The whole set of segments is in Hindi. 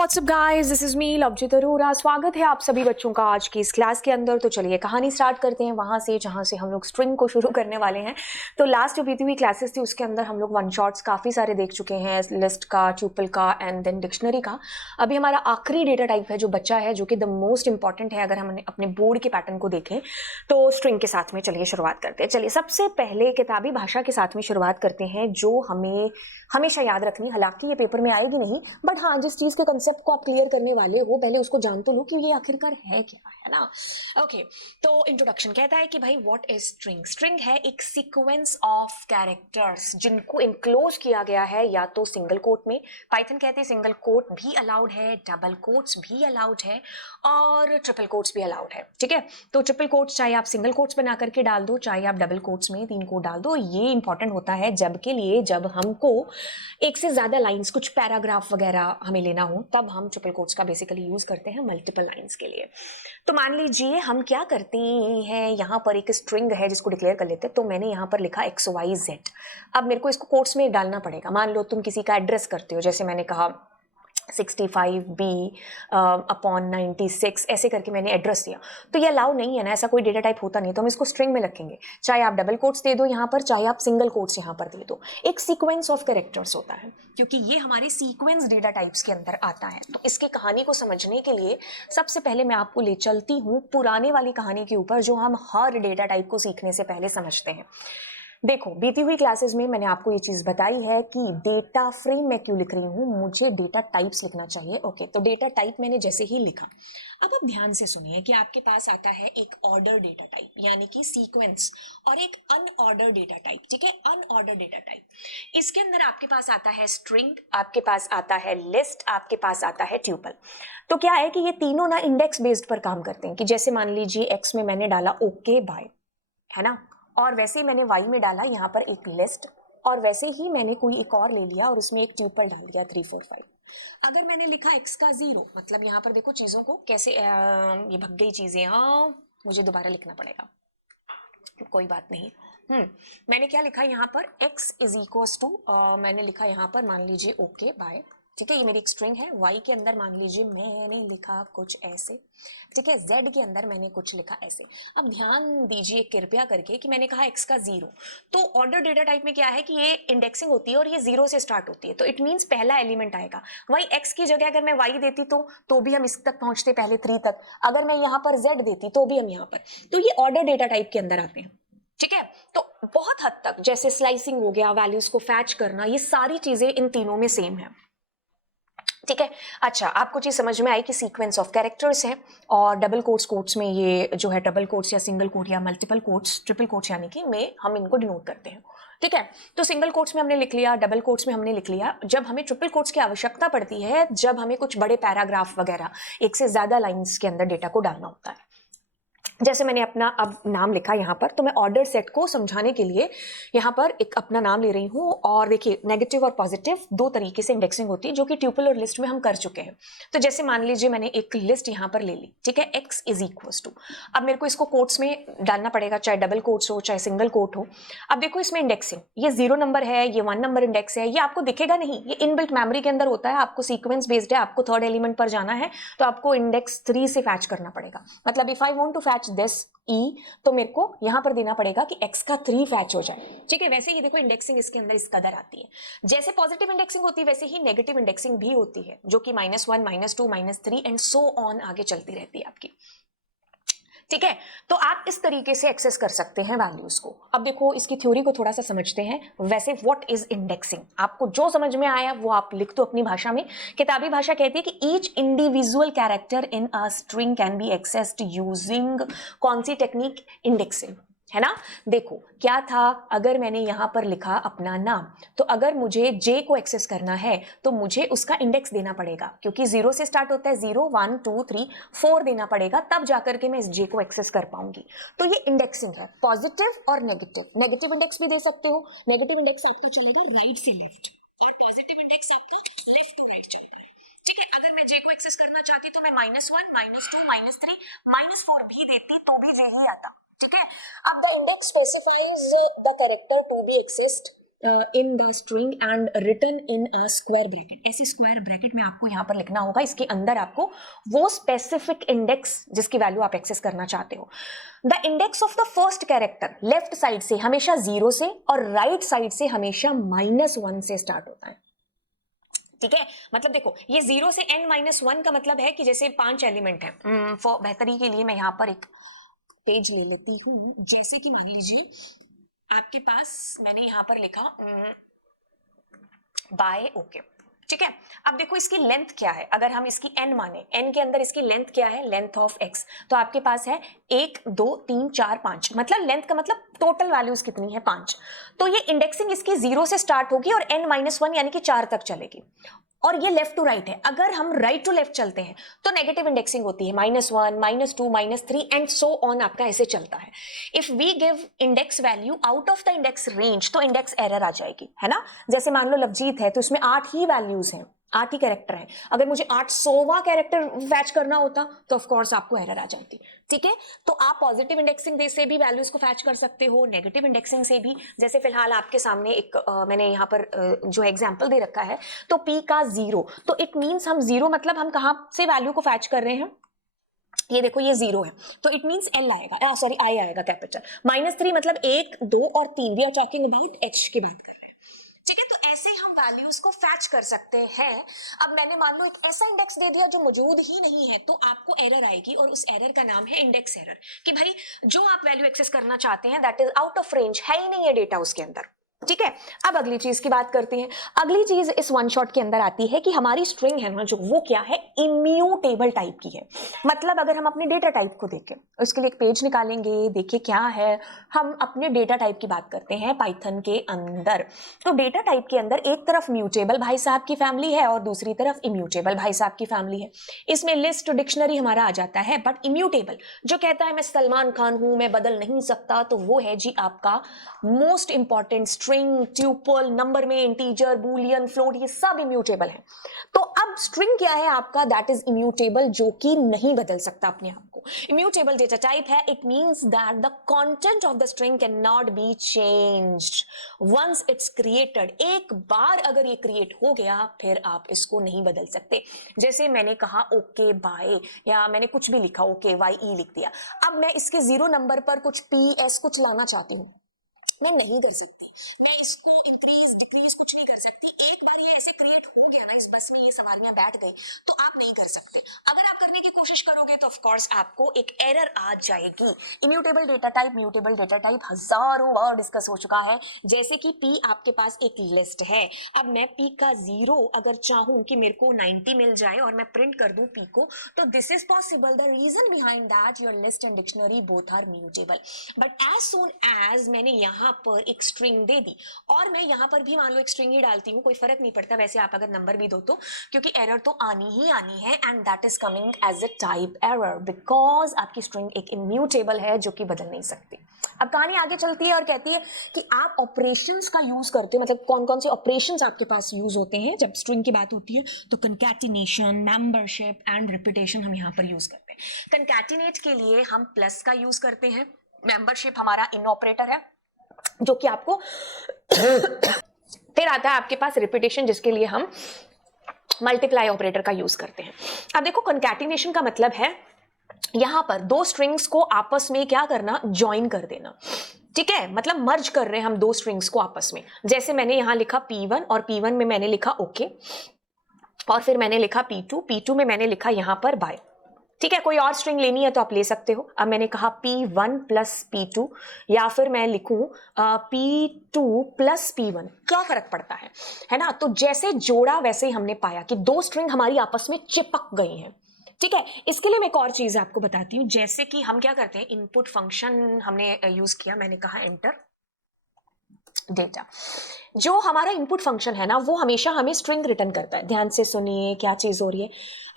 WhatsApp guys, this is me Lovejeet Arora. स्वागत है आप सभी बच्चों का आज की इस क्लास के अंदर। तो चलिए कहानी स्टार्ट करते हैं वहां से जहां से हम लोग स्ट्रिंग को शुरू करने वाले हैं। तो लास्ट जो बीती हुई क्लासेस थी उसके अंदर हम लोग वन शॉट्स काफ़ी सारे देख चुके हैं, लिस्ट का, ट्यूपल का एंड देन डिक्शनरी का। अभी हमारा आखिरी डेटा टाइप है जो बच्चा है, जो कि द मोस्ट इंपॉर्टेंट है अगर हम अपने बोर्ड के पैटर्न को देखें तो स्ट्रिंग के साथ में। चलिए शुरुआत करते हैं। चलिए सबसे पहले किताबी भाषा के साथ में शुरुआत करते हैं, जो हमें हमेशा याद रखनी। हालांकि ये पेपर में आएगी नहीं, बट हाँ, जिस चीज़ के कंसेप्ट को आप क्लियर करने वाले हो पहले उसको जान तो लो कि ये आखिरकार है क्या, है ना। ओके, तो इंट्रोडक्शन कहता है कि भाई व्हाट इज स्ट्रिंग। स्ट्रिंग है एक सीक्वेंस ऑफ कैरेक्टर्स जिनको इनक्लोज किया गया है या तो सिंगल कोट में। पाइथन कहते हैं सिंगल कोट भी अलाउड है, डबल कोट्स भी अलाउड है और ट्रिपल कोट्स भी अलाउड है। ठीक है, तो ट्रिपल कोट्स चाहे आप सिंगल कोट्स बना करके डाल दो, चाहे आप डबल कोट्स में 3 कोट डाल दो। ये इंपॉर्टेंट होता है जब के लिए, जब हमको एक से ज्यादा लाइंस, कुछ पैराग्राफ वगैरह हमें लेना हो, तब हम ट्रिपल कोट्स का बेसिकली यूज करते हैं मल्टीपल लाइंस के लिए। तो मान लीजिए हम क्या करते हैं, यहाँ पर एक स्ट्रिंग है जिसको डिक्लेयर कर लेते हैं। तो मैंने यहाँ पर लिखा XYZ। अब मेरे को इसको कोट्स में डालना पड़ेगा। मान लो तुम किसी का एड्रेस करते हो, जैसे मैंने कहा 65B अपॉन 96, ऐसे करके मैंने एड्रेस दिया। तो ये अलाउ नहीं है ना, ऐसा कोई डेटा टाइप होता नहीं। तो हम इसको स्ट्रिंग में रखेंगे, चाहे आप डबल कोट्स दे दो यहाँ पर, चाहे आप सिंगल कोट्स यहाँ पर दे दो। एक सीक्वेंस ऑफ कैरेक्टर्स होता है, क्योंकि ये हमारे सीक्वेंस डेटा टाइप्स के अंदर आता है। तो इसकी कहानी को समझने के लिए सबसे पहले मैं आपको ले चलती हूँ पुराने वाली कहानी के ऊपर, जो हम हर डेटा टाइप को सीखने से पहले समझते हैं। देखो, बीती हुई क्लासेस में मैंने आपको ये चीज बताई है कि डेटा फ्रेम मैं क्यों लिख रही हूँ, मुझे डेटा टाइप्स लिखना चाहिए। ओके, तो डेटा टाइप मैंने जैसे ही लिखा, अब आप ध्यान से सुनिए कि आपके पास आता है एक ऑर्डर डेटा टाइप यानी कि सीक्वेंस, और एक अनऑर्डर डेटा टाइप। ठीक है, अनऑर्डर डेटा टाइप, इसके अंदर आपके पास आता है स्ट्रिंग, आपके पास आता है लिस्ट, आपके पास आता है ट्यूपल। तो क्या है कि ये तीनों ना इंडेक्स बेस्ड पर काम करते हैं। कि जैसे मान लीजिए एक्स में मैंने डाला ओके बाय, है ना, और वैसे ही मैंने वाई में डाला यहाँ पर एक लिस्ट, और वैसे ही मैंने कोई एक और ले लिया और उसमें एक ट्यूपल डाल दिया 3 4 5। अगर मैंने लिखा x का 0, मतलब यहाँ पर देखो चीजों को कैसे ये भग गई चीजें। हाँ, मुझे दोबारा लिखना पड़ेगा, कोई बात नहीं। मैंने क्या लिखा यहाँ पर, x इज इक्वल्स टू, मैंने लिखा यहाँ पर मान लीजिए ओके बाय। ठीक है, ये मेरी एक स्ट्रिंग है। y के अंदर मान लीजिए मैंने लिखा कुछ ऐसे। ठीक है, z के अंदर मैंने कुछ लिखा ऐसे। अब ध्यान दीजिए कृपया करके कि मैंने कहा x का 0, तो ऑर्डर डेटा टाइप में क्या है कि ये इंडेक्सिंग होती है और ये 0 से स्टार्ट होती है। तो इट मींस पहला एलिमेंट आएगा। वहीं x की जगह अगर मैं y देती तो भी हम इस तक पहुंचते, पहले 3 तक। अगर मैं यहाँ पर z देती तो भी हम यहाँ पर। तो ये ऑर्डर डेटा टाइप के अंदर आते हैं। ठीक है, तो बहुत हद तक जैसे स्लाइसिंग हो गया, वैल्यूज को फैच करना, ये सारी चीजें इन तीनों में सेम है। ठीक है, अच्छा, आपको चीज समझ में आई कि सीक्वेंस ऑफ कैरेक्टर्स है, और डबल कोट्स में ये जो है डबल कोट्स या सिंगल कोट या मल्टीपल कोट्स, ट्रिपल कोट्स यानी कि में हम इनको डिनोट करते हैं। ठीक है, तो सिंगल कोट्स में हमने लिख लिया, डबल कोट्स में हमने लिख लिया। जब हमें ट्रिपल कोट्स की आवश्यकता पड़ती है, जब हमें कुछ बड़े पैराग्राफ वगैरह, एक से ज्यादा लाइंस के अंदर डेटा को डालना होता है। जैसे मैंने अपना अब नाम लिखा यहाँ पर, तो मैं ऑर्डर सेट को समझाने के लिए यहाँ पर एक अपना नाम ले रही हूँ। और देखिए, नेगेटिव और पॉजिटिव दो तरीके से इंडेक्सिंग होती है, जो कि ट्यूपल और लिस्ट में हम कर चुके हैं। तो जैसे मान लीजिए मैंने एक लिस्ट यहाँ पर ले ली। ठीक है, x इज इक्वल्स टू, अब मेरे को इसको कोट्स में डालना पड़ेगा, चाहे डबल कोट्स हो चाहे सिंगल कोट हो। अब देखो इसमें इंडेक्सिंग, ये 0 नंबर है, ये 1 नंबर इंडेक्स है, ये आपको दिखेगा नहीं, ये इनबिल्ट मेमोरी के अंदर होता है। आपको सीक्वेंस बेस्ड है, आपको थर्ड एलिमेंट पर जाना है, तो आपको इंडेक्स 3 से फैच करना पड़ेगा। मतलब if I want to fetch this E, तो मेरे को यहां पर देना पड़ेगा कि x का 3 फैच हो जाए। ठीक है, वैसे ही देखो इंडेक्सिंग इसके अंदर इस कदर आती है। जैसे पॉजिटिव इंडेक्सिंग होती है, वैसे ही नेगेटिव इंडेक्सिंग भी होती है, जो कि -1 -2 -3 एंड सो ऑन आगे चलती रहती है आपकी। ठीक है, तो आप इस तरीके से एक्सेस कर सकते हैं वैल्यूज को। अब देखो इसकी थ्योरी को थोड़ा सा समझते हैं। वैसे व्हाट इज इंडेक्सिंग, आपको जो समझ में आया वो आप लिख दो अपनी भाषा में। किताबी भाषा कहती है कि each individual character in a string can be accessed using कौन सी टेक्निक, इंडेक्सिंग, है ना। देखो क्या था, अगर मैंने यहां पर लिखा अपना नाम, तो अगर मुझे जे को एक्सेस करना है तो मुझे उसका इंडेक्स देना पड़ेगा, क्योंकि 0 से स्टार्ट होता है। 0 1 2 3 4 देना पड़ेगा, तब जाकर के मैं इस जे को एक्सेस कर पाऊंगी। तो ये इंडेक्सिंग है, पॉजिटिव और नेगेटिव। नेगेटिव इंडेक्स भी दे सकते हो, नेगेटिव इंडेक्स आपका चलेगा राइट से लेफ्ट, और पॉजिटिव इंडेक्स आपका लेफ्ट टू राइट चलता है। ठीक है, अगर मैं जे को एक्सेस करना चाहती तो मैं -1 -2 -3 -4 भी देती तो भी जे ही आता। ठीक है, अब the index specifies the character to be accessed in the string and written in a square bracket, ऐसे स्क्वायर ब्रैकेट में आपको यहाँ पर लिखना होगा, इसके अंदर आपको वो स्पेसिफिक इंडेक्स जिसकी वैल्यू आप एक्सेस करना चाहते हो। The index of the first character left side से हमेशा 0 से और राइट साइड से हमेशा -1 से स्टार्ट होता है। ठीक है, मतलब देखो ये 0 से n-1 का मतलब है कि जैसे 5 एलिमेंट है। फॉर बेहतरी के लिए मैं यहाँ पर एक पेज ले लेती हूँ। जैसे कि मान लीजिए आपके पास मैंने यहाँ पर लिखा बाय ओके, ठीक है। अब देखो इसकी लेंथ क्या है, अगर हम इसकी n माने, n के अंदर इसकी लेंथ क्या है, लेंथ ऑफ x, तो आपके पास है 1 2 3 4 5, मतलब लेंथ का मतलब टोटल वैल्यूज कितनी है 5। तो ये इंडेक्सिंग इसकी 0 से स्टार्ट होगी और n-1 यानी कि 4 तक चलेगी। और ये लेफ्ट टू राइट है, अगर हम राइट टू लेफ्ट चलते हैं तो नेगेटिव इंडेक्सिंग होती है, -1 -2 -3 एंड सो ऑन, आपका ऐसे चलता है। If we give index value out of the index range तो इंडेक्स एरर आ जाएगी, है ना। जैसे मान लो लवजीत है तो इसमें 8 ही वैल्यूज हैं, 8 ही कैरेक्टर हैं, अगर मुझे 800वां कैरेक्टर फैच करना होता तो ऑफ कोर्स आपको एरर आ जाती। ठीक है, तो आप पॉजिटिव इंडेक्सिंग से भी वैल्यूज को फैच कर सकते हो, नेगेटिव इंडेक्सिंग से भी। जैसे फिलहाल आपके सामने एक मैंने यहाँ पर जो एग्जांपल दे रखा है, तो p का 0, तो इट मींस हम 0 मतलब हम कहाँ से वैल्यू को फैच कर रहे हैं, ये देखो ये 0 है तो इट मींस l आएगा, सॉरी i आएगा कैपिटल। -3 मतलब 1 2 और 3, we are talking about h की बात कर रहे हैं। ठीक है, तो ऐसे हम वैल्यूज को फैच कर सकते हैं। अब मैंने मान लो एक ऐसा इंडेक्स दे दिया जो मौजूद ही नहीं है, तो आपको एरर आएगी और उस एरर का नाम है इंडेक्स एरर, कि भाई जो आप वैल्यू एक्सेस करना चाहते हैं that is out of range, है ही नहीं है डेटा उसके अंदर। ठीक है, अब अगली चीज की बात करते हैं। अगली चीज इस वन शॉट के अंदर आती है कि हमारी स्ट्रिंग है ना जो, वो क्या है, इम्यूटेबल टाइप की है। मतलब अगर हम अपने डेटा टाइप को देखें, उसके लिए एक पेज निकालेंगे, देखिए क्या है, हम अपने डेटा टाइप की बात करते हैं पाइथन के अंदर। तो डेटा टाइप के अंदर एक तरफ म्यूटेबल भाई साहब की फैमिली है और दूसरी तरफ इम्यूटेबल भाई साहब की फैमिली है। इसमें लिस्ट डिक्शनरी हमारा आ जाता है, बट इम्यूटेबल जो कहता है मैं सलमान खान हूं, मैं बदल नहीं सकता, तो वो है जी आपका most important string, tuple, number में इंटीजर, बूलियन, फ्लोट, ये सब इम्यूटेबल है। तो अब स्ट्रिंग क्या है आपका, दैट इज इम्यूटेबल, जो कि नहीं बदल सकता अपने आप को। इम्यूटेबल डेटा टाइप है, it means that the content of the string can not be changed once it's created. एक बार अगर ये क्रिएट हो गया फिर आप इसको नहीं बदल सकते। जैसे मैंने कहा ओके बाय, या मैंने कुछ भी लिखा ओके वाई ई लिख दिया, अब मैं इसके 0 नंबर पर कुछ PS कुछ लाना चाहती हूँ, मैं नहीं कर सकती, मैं इसको इंक्रीज डिक्रीज कुछ नहीं कर सकती। एक बार ये ऐसे क्रिएट हो गया ना, इस बस में ये सवारियां बैठ गई, तो आप नहीं कर सकते। अगर आप करने की कोशिश करोगे तो ऑफ कोर्स आपको एक एरर आ जाएगी। Immutable data type, mutable data type हजारों बार डिस्कस हो चुका है। जैसे कि P आपके पास एक लिस्ट है, अब मैं P का 0 अगर चाहूं कि मेरे को 90 मिल जाए और मैं प्रिंट कर दूं P को, तो this is possible. The reason behind that your list and dictionary both are mutable. But as soon as मैंने यहाँ पर एक स्ट्रिंग दे दी, और मैं यहाँ पर भी मान लो एक स्ट्रिंग ही डालती हूँ, कोई फर्क नहीं पड़ता वैसे आप अगर नंबर भी दो तो, क्योंकि एरर तो आनी ही आनी है, and that is coming as a type error because आपकी स्ट्रिंग एक इम्यूटेबल है जो कि बदल नहीं सकती। अब कहानी आगे चलती है और कहती है कि आप ऑपरेशंस का यूज करते हो, मतलब कौन कौन से ऑपरेशंस आपके पास यूज होते हैं जब स्ट्रिंग की बात होती है, तो कंकैटिनेशन, मेंबरशिप एंड रिपीटेशन हम यहाँ पर यूज करते हैं। कंकैटिनेट के लिए हम प्लस का यूज करते हैं, मेंबरशिप हमारा इन ऑपरेटर है जो कि आपको फिर आता है आपके पास रिपीटेशन, जिसके लिए हम मल्टीप्लाई ऑपरेटर का यूज करते हैं। अब देखो कंकैटिनेशन का मतलब है यहां पर दो स्ट्रिंग्स को आपस में क्या करना, ज्वाइन कर देना। ठीक है, मतलब मर्ज कर रहे हैं हम दो स्ट्रिंग्स को आपस में। जैसे मैंने यहां लिखा P1 और P1 में मैंने लिखा ओके, और फिर मैंने लिखा P2 में मैंने लिखा यहां पर बाय। ठीक है, कोई और स्ट्रिंग लेनी है तो आप ले सकते हो। अब मैंने कहा P1 प्लस P2, या फिर मैं लिखूं P2 प्लस P1, क्या फर्क पड़ता है ना। तो जैसे जोड़ा वैसे ही हमने पाया कि दो स्ट्रिंग हमारी आपस में चिपक गई हैं। ठीक है, इसके लिए मैं एक और चीज आपको बताती हूँ। जैसे कि हम क्या करते हैं, इनपुट फंक्शन हमने यूज किया, मैंने कहा एंटर डेटा। जो हमारा इनपुट फंक्शन है ना, वो हमेशा हमें स्ट्रिंग रिटर्न करता है। ध्यान से सुनिए क्या चीज हो रही है।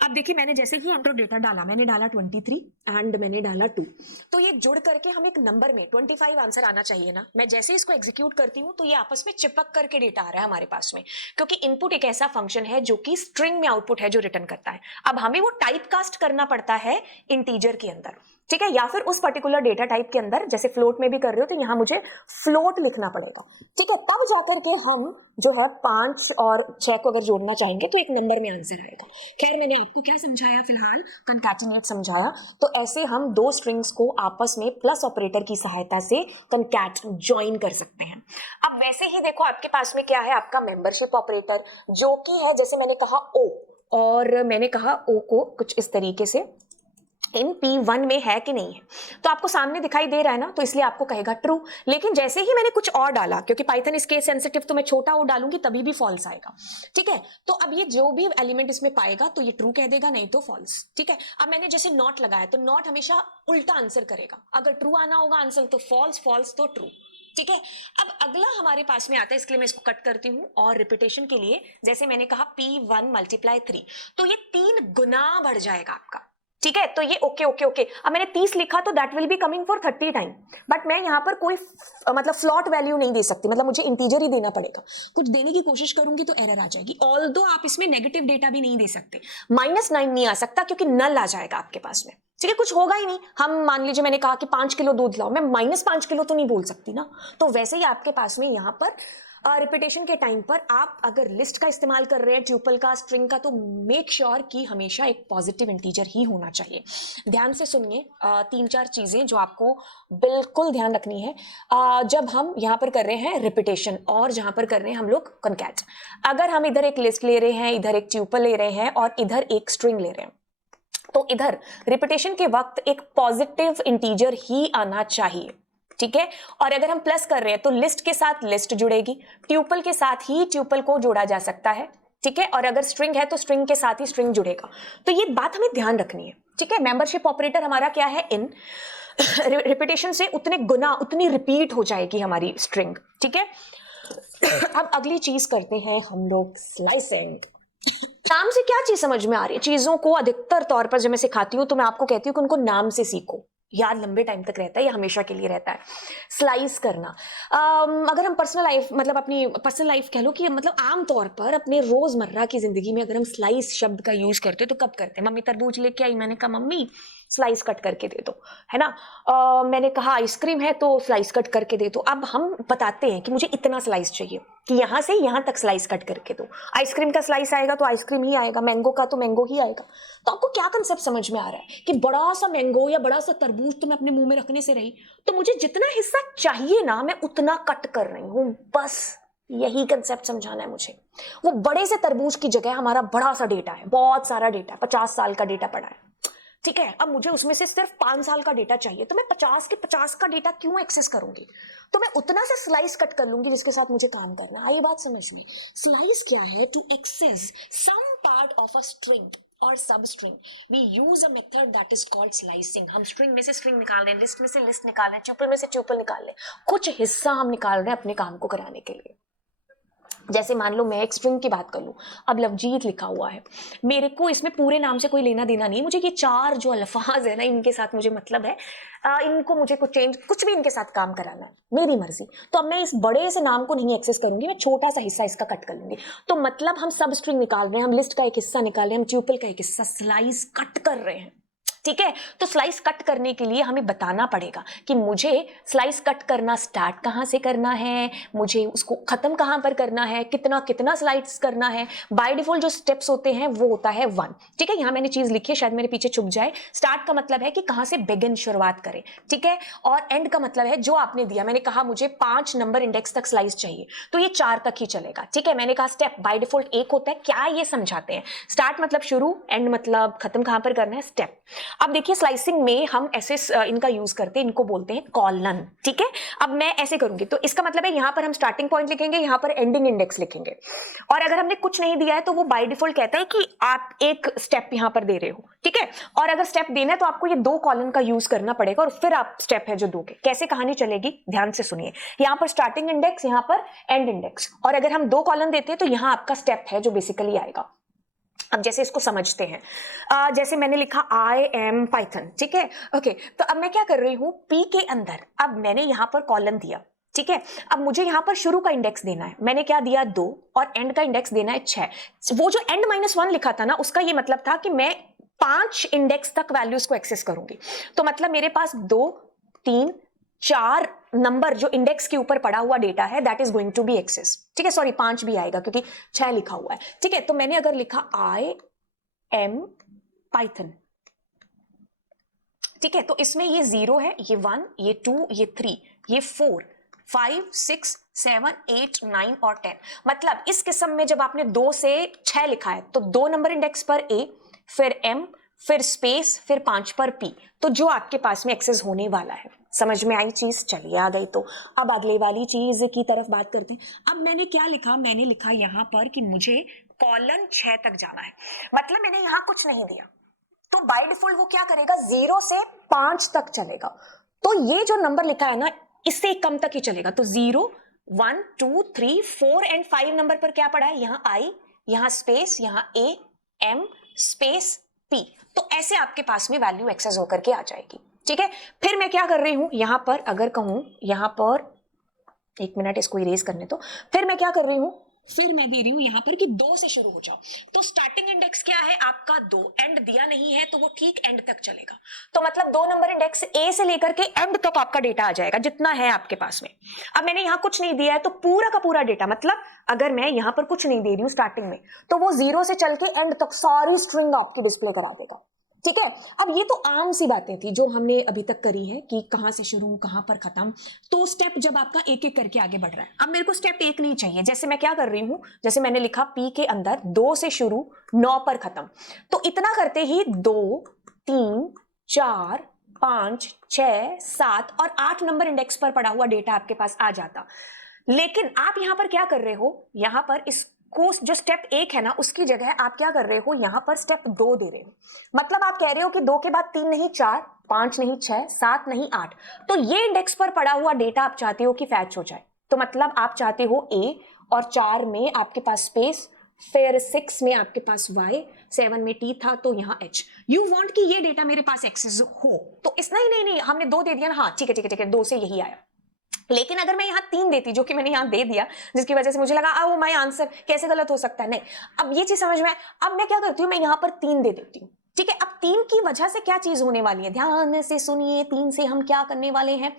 अब देखिए मैंने जैसे ही एंटर डेटा डाला, मैंने डाला 23 एंड मैंने डाला 2, तो ये जुड़ करके हम एक नंबर में 25 आंसर आना चाहिए ना। मैं जैसे ही इसको एग्जीक्यूट करती हूँ तो ये आपस में चिपक करके डेटा आ रहा है हमारे पास में, क्योंकि इनपुट एक ऐसा फंक्शन है जो कि स्ट्रिंग में आउटपुट है जो रिटर्न करता है। अब हमें वो टाइप कास्ट करना पड़ता है इंटीजर के अंदर, ठीक है, या फिर उस पर्टिकुलर डेटा टाइप के अंदर। जैसे फ्लोट में भी कर रहे हो तो यहां मुझे फ्लोट लिखना पड़ेगा, ठीक है, तब जाकर कि हम जो है 5 और 6 को अगर जोड़ना चाहेंगे तो एक नंबर में आंसर आएगा। खैर मैंने आपको क्या समझाया, फिलहाल कंकैटिनेट समझाया। तो ऐसे हम दो स्ट्रिंग्स को आपस में प्लस ऑपरेटर की सहायता से कंकैट ज्वाइन कर सकते हैं। अब वैसे ही देखो आपके पास में क्या है, आपका मेंबरशिप ऑपरेटर जो कि है, जैसे मैंने कहा ओ, और मैंने कहा ओ को कुछ इस तरीके से इन P1 में है कि नहीं है, तो आपको सामने दिखाई दे रहा है ना, तो इसलिए आपको कहेगा ट्रू। लेकिन जैसे ही मैंने कुछ और डाला, क्योंकि पाइथन इस केस सेंसिटिव, तो मैं छोटा ओ डालूंगी तभी भी फॉल्स आएगा। ठीक है, तो अब ये जो भी एलिमेंट इसमें पाएगा तो ये ट्रू कह देगा, नहीं तो फॉल्स। ठीक है, अब मैंने जैसे नॉट लगाया तो नॉट हमेशा उल्टा आंसर करेगा, अगर ट्रू आना होगा आंसर तो फॉल्स, फॉल्स तो ट्रू। ठीक है, अब अगला हमारे पास में आता है, इसके लिए मैं इसको कट करती हूं और रिपीटेशन के लिए जैसे मैंने कहा P1 × 3, तो ये 3 गुना बढ़ जाएगा आपका। ठीक है, तो ये ओके ओके ओके। अब मैंने 30 लिखा तो that will be coming for 30 time, but मैं यहाँ पर कोई मतलब फ्लॉट वैल्यू नहीं दे सकती, मतलब मुझे इंटीजर ही देना पड़ेगा। कुछ देने की कोशिश करूंगी तो एरर आ जाएगी। ऑल्दो आप इसमें नेगेटिव डेटा भी नहीं दे सकते, -9 नहीं आ सकता क्योंकि नल आ जाएगा आपके पास में। ठीक है, कुछ होगा ही नहीं। हम मान लीजिए मैंने कहा कि 5 किलो दूध लाओ, मैं -5 किलो तो नहीं बोल सकती ना। तो वैसे ही आपके पास में यहाँ पर रिपीटेशन के टाइम पर आप अगर लिस्ट का इस्तेमाल कर रहे हैं, ट्यूपल का, स्ट्रिंग का, तो मेक श्योर कि हमेशा एक पॉजिटिव इंटीजर ही होना चाहिए। ध्यान से सुनिए 3-4 चीजें जो आपको बिल्कुल ध्यान रखनी है जब हम यहाँ पर कर रहे हैं रिपीटेशन और जहां पर कर रहे हैं हम लोग कॉन्कैट। अगर हम इधर एक लिस्ट ले रहे हैं, इधर एक ट्यूपल ले रहे हैं और इधर एक स्ट्रिंग ले रहे हैं, तो इधर रिपीटेशन के वक्त एक पॉजिटिव इंटीजर ही आना चाहिए। ठीक है, और अगर हम प्लस कर रहे हैं तो लिस्ट के साथ लिस्ट जुड़ेगी, ट्यूपल के साथ ही ट्यूपल को जोड़ा जा सकता है। ठीक है, और अगर स्ट्रिंग है तो स्ट्रिंग के साथ ही स्ट्रिंग जुड़ेगा। तो ये बात हमें ध्यान रखनी है। ठीक है, मेंबरशिप ऑपरेटर हमारा क्या है, इन रिपीटेशन से उतने गुना, उतनी रिपीट हो जाएगी हमारी स्ट्रिंग। ठीक है, अब अगली चीज करते हैं हम लोग स्लाइसिंग। नाम से क्या चीज समझ में आ रही है? चीजों को अधिकतर तौर पर जब मैं सिखाती हूं तो मैं आपको कहती हूं कि उनको नाम से सीखो, याद लंबे टाइम तक रहता है, या हमेशा के लिए रहता है। स्लाइस करना, अगर हम पर्सनल लाइफ, मतलब अपनी पर्सनल लाइफ कह लो कि मतलब आमतौर पर अपने रोजमर्रा की जिंदगी में अगर हम स्लाइस शब्द का यूज करते तो कब करते हैं? मम्मी तरबूज लेके आई, मैंने कहा मम्मी स्लाइस कट करके दे दो, है ना। मैंने कहा आइसक्रीम है तो स्लाइस कट करके दे दो। अब हम बताते हैं कि मुझे इतना स्लाइस चाहिए, कि यहां से यहां तक स्लाइस कट करके दो। आइसक्रीम का स्लाइस आएगा तो आइसक्रीम ही आएगा, मैंगो का तो मैंगो ही आएगा। तो आपको क्या कंसेप्ट समझ में आ रहा है कि बड़ा सा मैंगो या बड़ा सा तरबूज तो मैं अपने मुंह में रखने से रही, तो मुझे जितना हिस्सा चाहिए ना मैं उतना कट कर रही हूं, बस यही कंसेप्ट समझाना है मुझे। वो बड़े से तरबूज की जगह हमारा बड़ा सा डेटा है, बहुत सारा डेटा, 50 साल का डेटा पड़ा है। ठीक है, अब मुझे उसमें से सिर्फ 5 साल का डेटा चाहिए, तो मैं 50 के 50 का डेटा क्यों एक्सेस करूंगी? तो मैं उतना सा स्लाइस कट कर लूंगी जिसके साथ मुझे काम करना। आई बात समझ में? स्लाइस क्या है? To access some part of a string और substring we use a method that is called slicing. हम स्ट्रिंग में से स्ट्रिंग निकाल रहे हैं, लिस्ट में से लिस्ट निकाल रहे हैं, ट्यूपल में से ट्यूपल निकाल रहे हैं, कुछ हिस्सा हम निकाल रहे हैं अपने काम को कराने के लिए। जैसे मान लो मैं एक स्ट्रिंग की बात कर लूं, अब लवजीत लिखा हुआ है, मेरे को इसमें पूरे नाम से कोई लेना देना नहीं, मुझे ये 4 जो अल्फाज है ना इनके साथ मुझे मतलब है, इनको मुझे कुछ चेंज, कुछ भी इनके साथ काम कराना है, मेरी मर्जी। तो अब मैं इस बड़े से नाम को नहीं एक्सेस करूंगी, मैं छोटा सा हिस्सा इसका कट कर लूंगी। तो मतलब हम सब स्ट्रिंग निकाल रहे हैं, हम लिस्ट का एक हिस्सा निकाल रहे हैं, हम ट्यूपल का एक हिस्सा स्लाइस कट कर रहे हैं। ठीक है, तो स्लाइस कट करने के लिए हमें बताना पड़ेगा कि मुझे स्लाइस कट करना स्टार्ट कहां से करना है, मुझे उसको खत्म कहां पर करना है, कितना कितना स्लाइस करना है। बाय डिफॉल्ट जो स्टेप्स होते हैं वो होता है 1। ठीक है, यहां मैंने चीज लिखी है, शायद मेरे पीछे छुप जाए। स्टार्ट का मतलब है कि कहां से बिगिन, शुरुआत करें। ठीक है, और एंड का मतलब है जो आपने दिया, मैंने कहा मुझे 5 नंबर इंडेक्स तक स्लाइस चाहिए, तो ये 4 तक ही चलेगा। ठीक है, मैंने कहा स्टेप बाय डिफॉल्ट 1 होता है, क्या ये समझाते हैं। स्टार्ट मतलब शुरू, एंड मतलब खत्म कहां पर करना है, स्टेप। अब देखिए स्लाइसिंग में हम ऐसे इनका यूज करते हैं, इनको बोलते हैं कॉलन। ठीक है, अब मैं ऐसे करूंगी तो इसका मतलब है यहां पर हम स्टार्टिंग पॉइंट लिखेंगे, यहां पर एंडिंग इंडेक्स लिखेंगे। और अगर हमने कुछ नहीं दिया है तो वो बाय डिफॉल्ट कहता है कि आप एक स्टेप यहां पर दे रहे हो। ठीक है, और अगर स्टेप देना है तो आपको ये 2 कॉलन का यूज करना पड़ेगा और फिर आप स्टेप है जो दोगे। कैसे कहानी चलेगी, ध्यान से सुनिए। यहां पर स्टार्टिंग इंडेक्स, यहां पर एंड इंडेक्स, और अगर हम 2 कॉलन देते हैं तो यहां आपका स्टेप है जो बेसिकली आएगा। अब जैसे इसको समझते हैं, जैसे मैंने लिखा आई एम पाइथन। ठीक है, ओके, तो अब मैं क्या कर रही हूं, पी के अंदर अब मैंने यहां पर कॉलम दिया। ठीक है, अब मुझे यहां पर शुरू का इंडेक्स देना है, मैंने क्या दिया 2, और एंड का इंडेक्स देना है 6। वो जो एंड -1 लिखा था ना, उसका ये मतलब था कि मैं 5 इंडेक्स तक वैल्यूज को एक्सेस करूंगी। तो मतलब मेरे पास 2, 3, 4 नंबर जो इंडेक्स के ऊपर पड़ा हुआ डेटा है that is going to be access, ठीक है, सॉरी 5 भी आएगा क्योंकि 6 लिखा हुआ है, ठीक है। तो मैंने अगर लिखा आई एम पाइथन, ठीक है, तो इसमें ये 0 है, ये 1, ये 2, ये 3, ये 4, 5, 6, 7, 8, 9 और 10। मतलब इस किस्म में जब आपने 2 से 6 लिखा है तो 2 नंबर इंडेक्स पर ए, फिर एम, फिर स्पेस, फिर 5 पर पी, तो जो आपके पास में एक्सेस होने वाला है। समझ में आई चीज? चलिए आ गई। तो अब अगले वाली चीज की तरफ बात करते हैं। अब मैंने क्या लिखा, मैंने लिखा यहां पर कि मुझे कॉलन 6 तक जाना है, मतलब मैंने यहां कुछ नहीं दिया, तो बाय डिफॉल्ट वो क्या करेगा, 0 से 5 तक चलेगा। तो ये जो नंबर लिखा है ना, इससे कम तक ही चलेगा। तो 0, 1, 2, 3, 4 एंड 5 नंबर पर क्या पड़ा है, यहां आई, यहां स्पेस, यहां ए, एम, स्पेस, पी। तो ऐसे आपके पास में वैल्यू एक्सेस होकर के आ जाएगी, ठीक है। फिर मैं क्या कर रही हूं, यहां पर अगर कहूं, यहां पर 1 मिनट इसको इरेज करने तो, फिर मैं क्या कर रही हूं, फिर मैं दे रही हूं यहां पर कि 2 से शुरू हो जाओ। तो स्टार्टिंग इंडेक्स क्या है आपका 2, एंड दिया नहीं है तो वो ठीक एंड तक चलेगा। तो मतलब 2 नंबर इंडेक्स ए से लेकर के एंड तक आपका डेटा आ जाएगा जितना है आपके पास में। अब मैंने यहां कुछ नहीं दिया है तो पूरा का पूरा डेटा, मतलब अगर मैं यहां पर कुछ नहीं दे रही हूं स्टार्टिंग में, तो वो 0 से चल के एंड तक सारी स्ट्रिंग आपकी डिस्प्ले करा देगा, ठीक है। अब ये तो आम सी बातें थी जो हमने अभी तक करी है कि कहां से शुरू कहां पर खत्म। तो स्टेप जब आपका एक एक करके आगे बढ़ रहा है, अब मेरे को स्टेप 1 नहीं चाहिए। जैसे मैं क्या कर रही हूं, जैसे मैंने लिखा पी के अंदर 2 से शुरू 9 पर खत्म, तो इतना करते ही 2, 3, 4, 5, 6, 7 और 8 नंबर इंडेक्स पर पड़ा हुआ डेटा आपके पास आ जाता। लेकिन आप यहां पर क्या कर रहे हो, यहां पर इस को जो स्टेप 1 है ना उसकी जगह आप क्या कर रहे हो, यहां पर स्टेप 2 दे रहे हो। मतलब आप कह रहे हो कि 2 के बाद 3 नहीं 4, 5 नहीं 6, 7 नहीं 8, तो ये इंडेक्स पर पड़ा हुआ डेटा आप चाहते हो कि फैच हो जाए। तो मतलब आप चाहते हो ए, और 4 में आपके पास स्पेस, फिर 6 में आपके पास y, 7 में t था तो यहाँ h। यू वांट कि ये डेटा मेरे पास एक्सेस हो, तो इस नहीं हमने 2 दे दिया ना, हाँ ठीक है 2 से यही आया। लेकिन अगर मैं यहां 3 देती, जो कि मैंने यहां दे दिया, जिसकी वजह से मुझे लगा वो माय आंसर कैसे गलत हो सकता है, नहीं। अब ये चीज समझ में आए। अब मैं क्या करती हूं, मैं यहां पर 3 दे देती हूं, ठीक है। अब 3 की वजह से क्या चीज होने वाली है, ध्यान से सुनिए, 3 से हम क्या करने वाले हैं।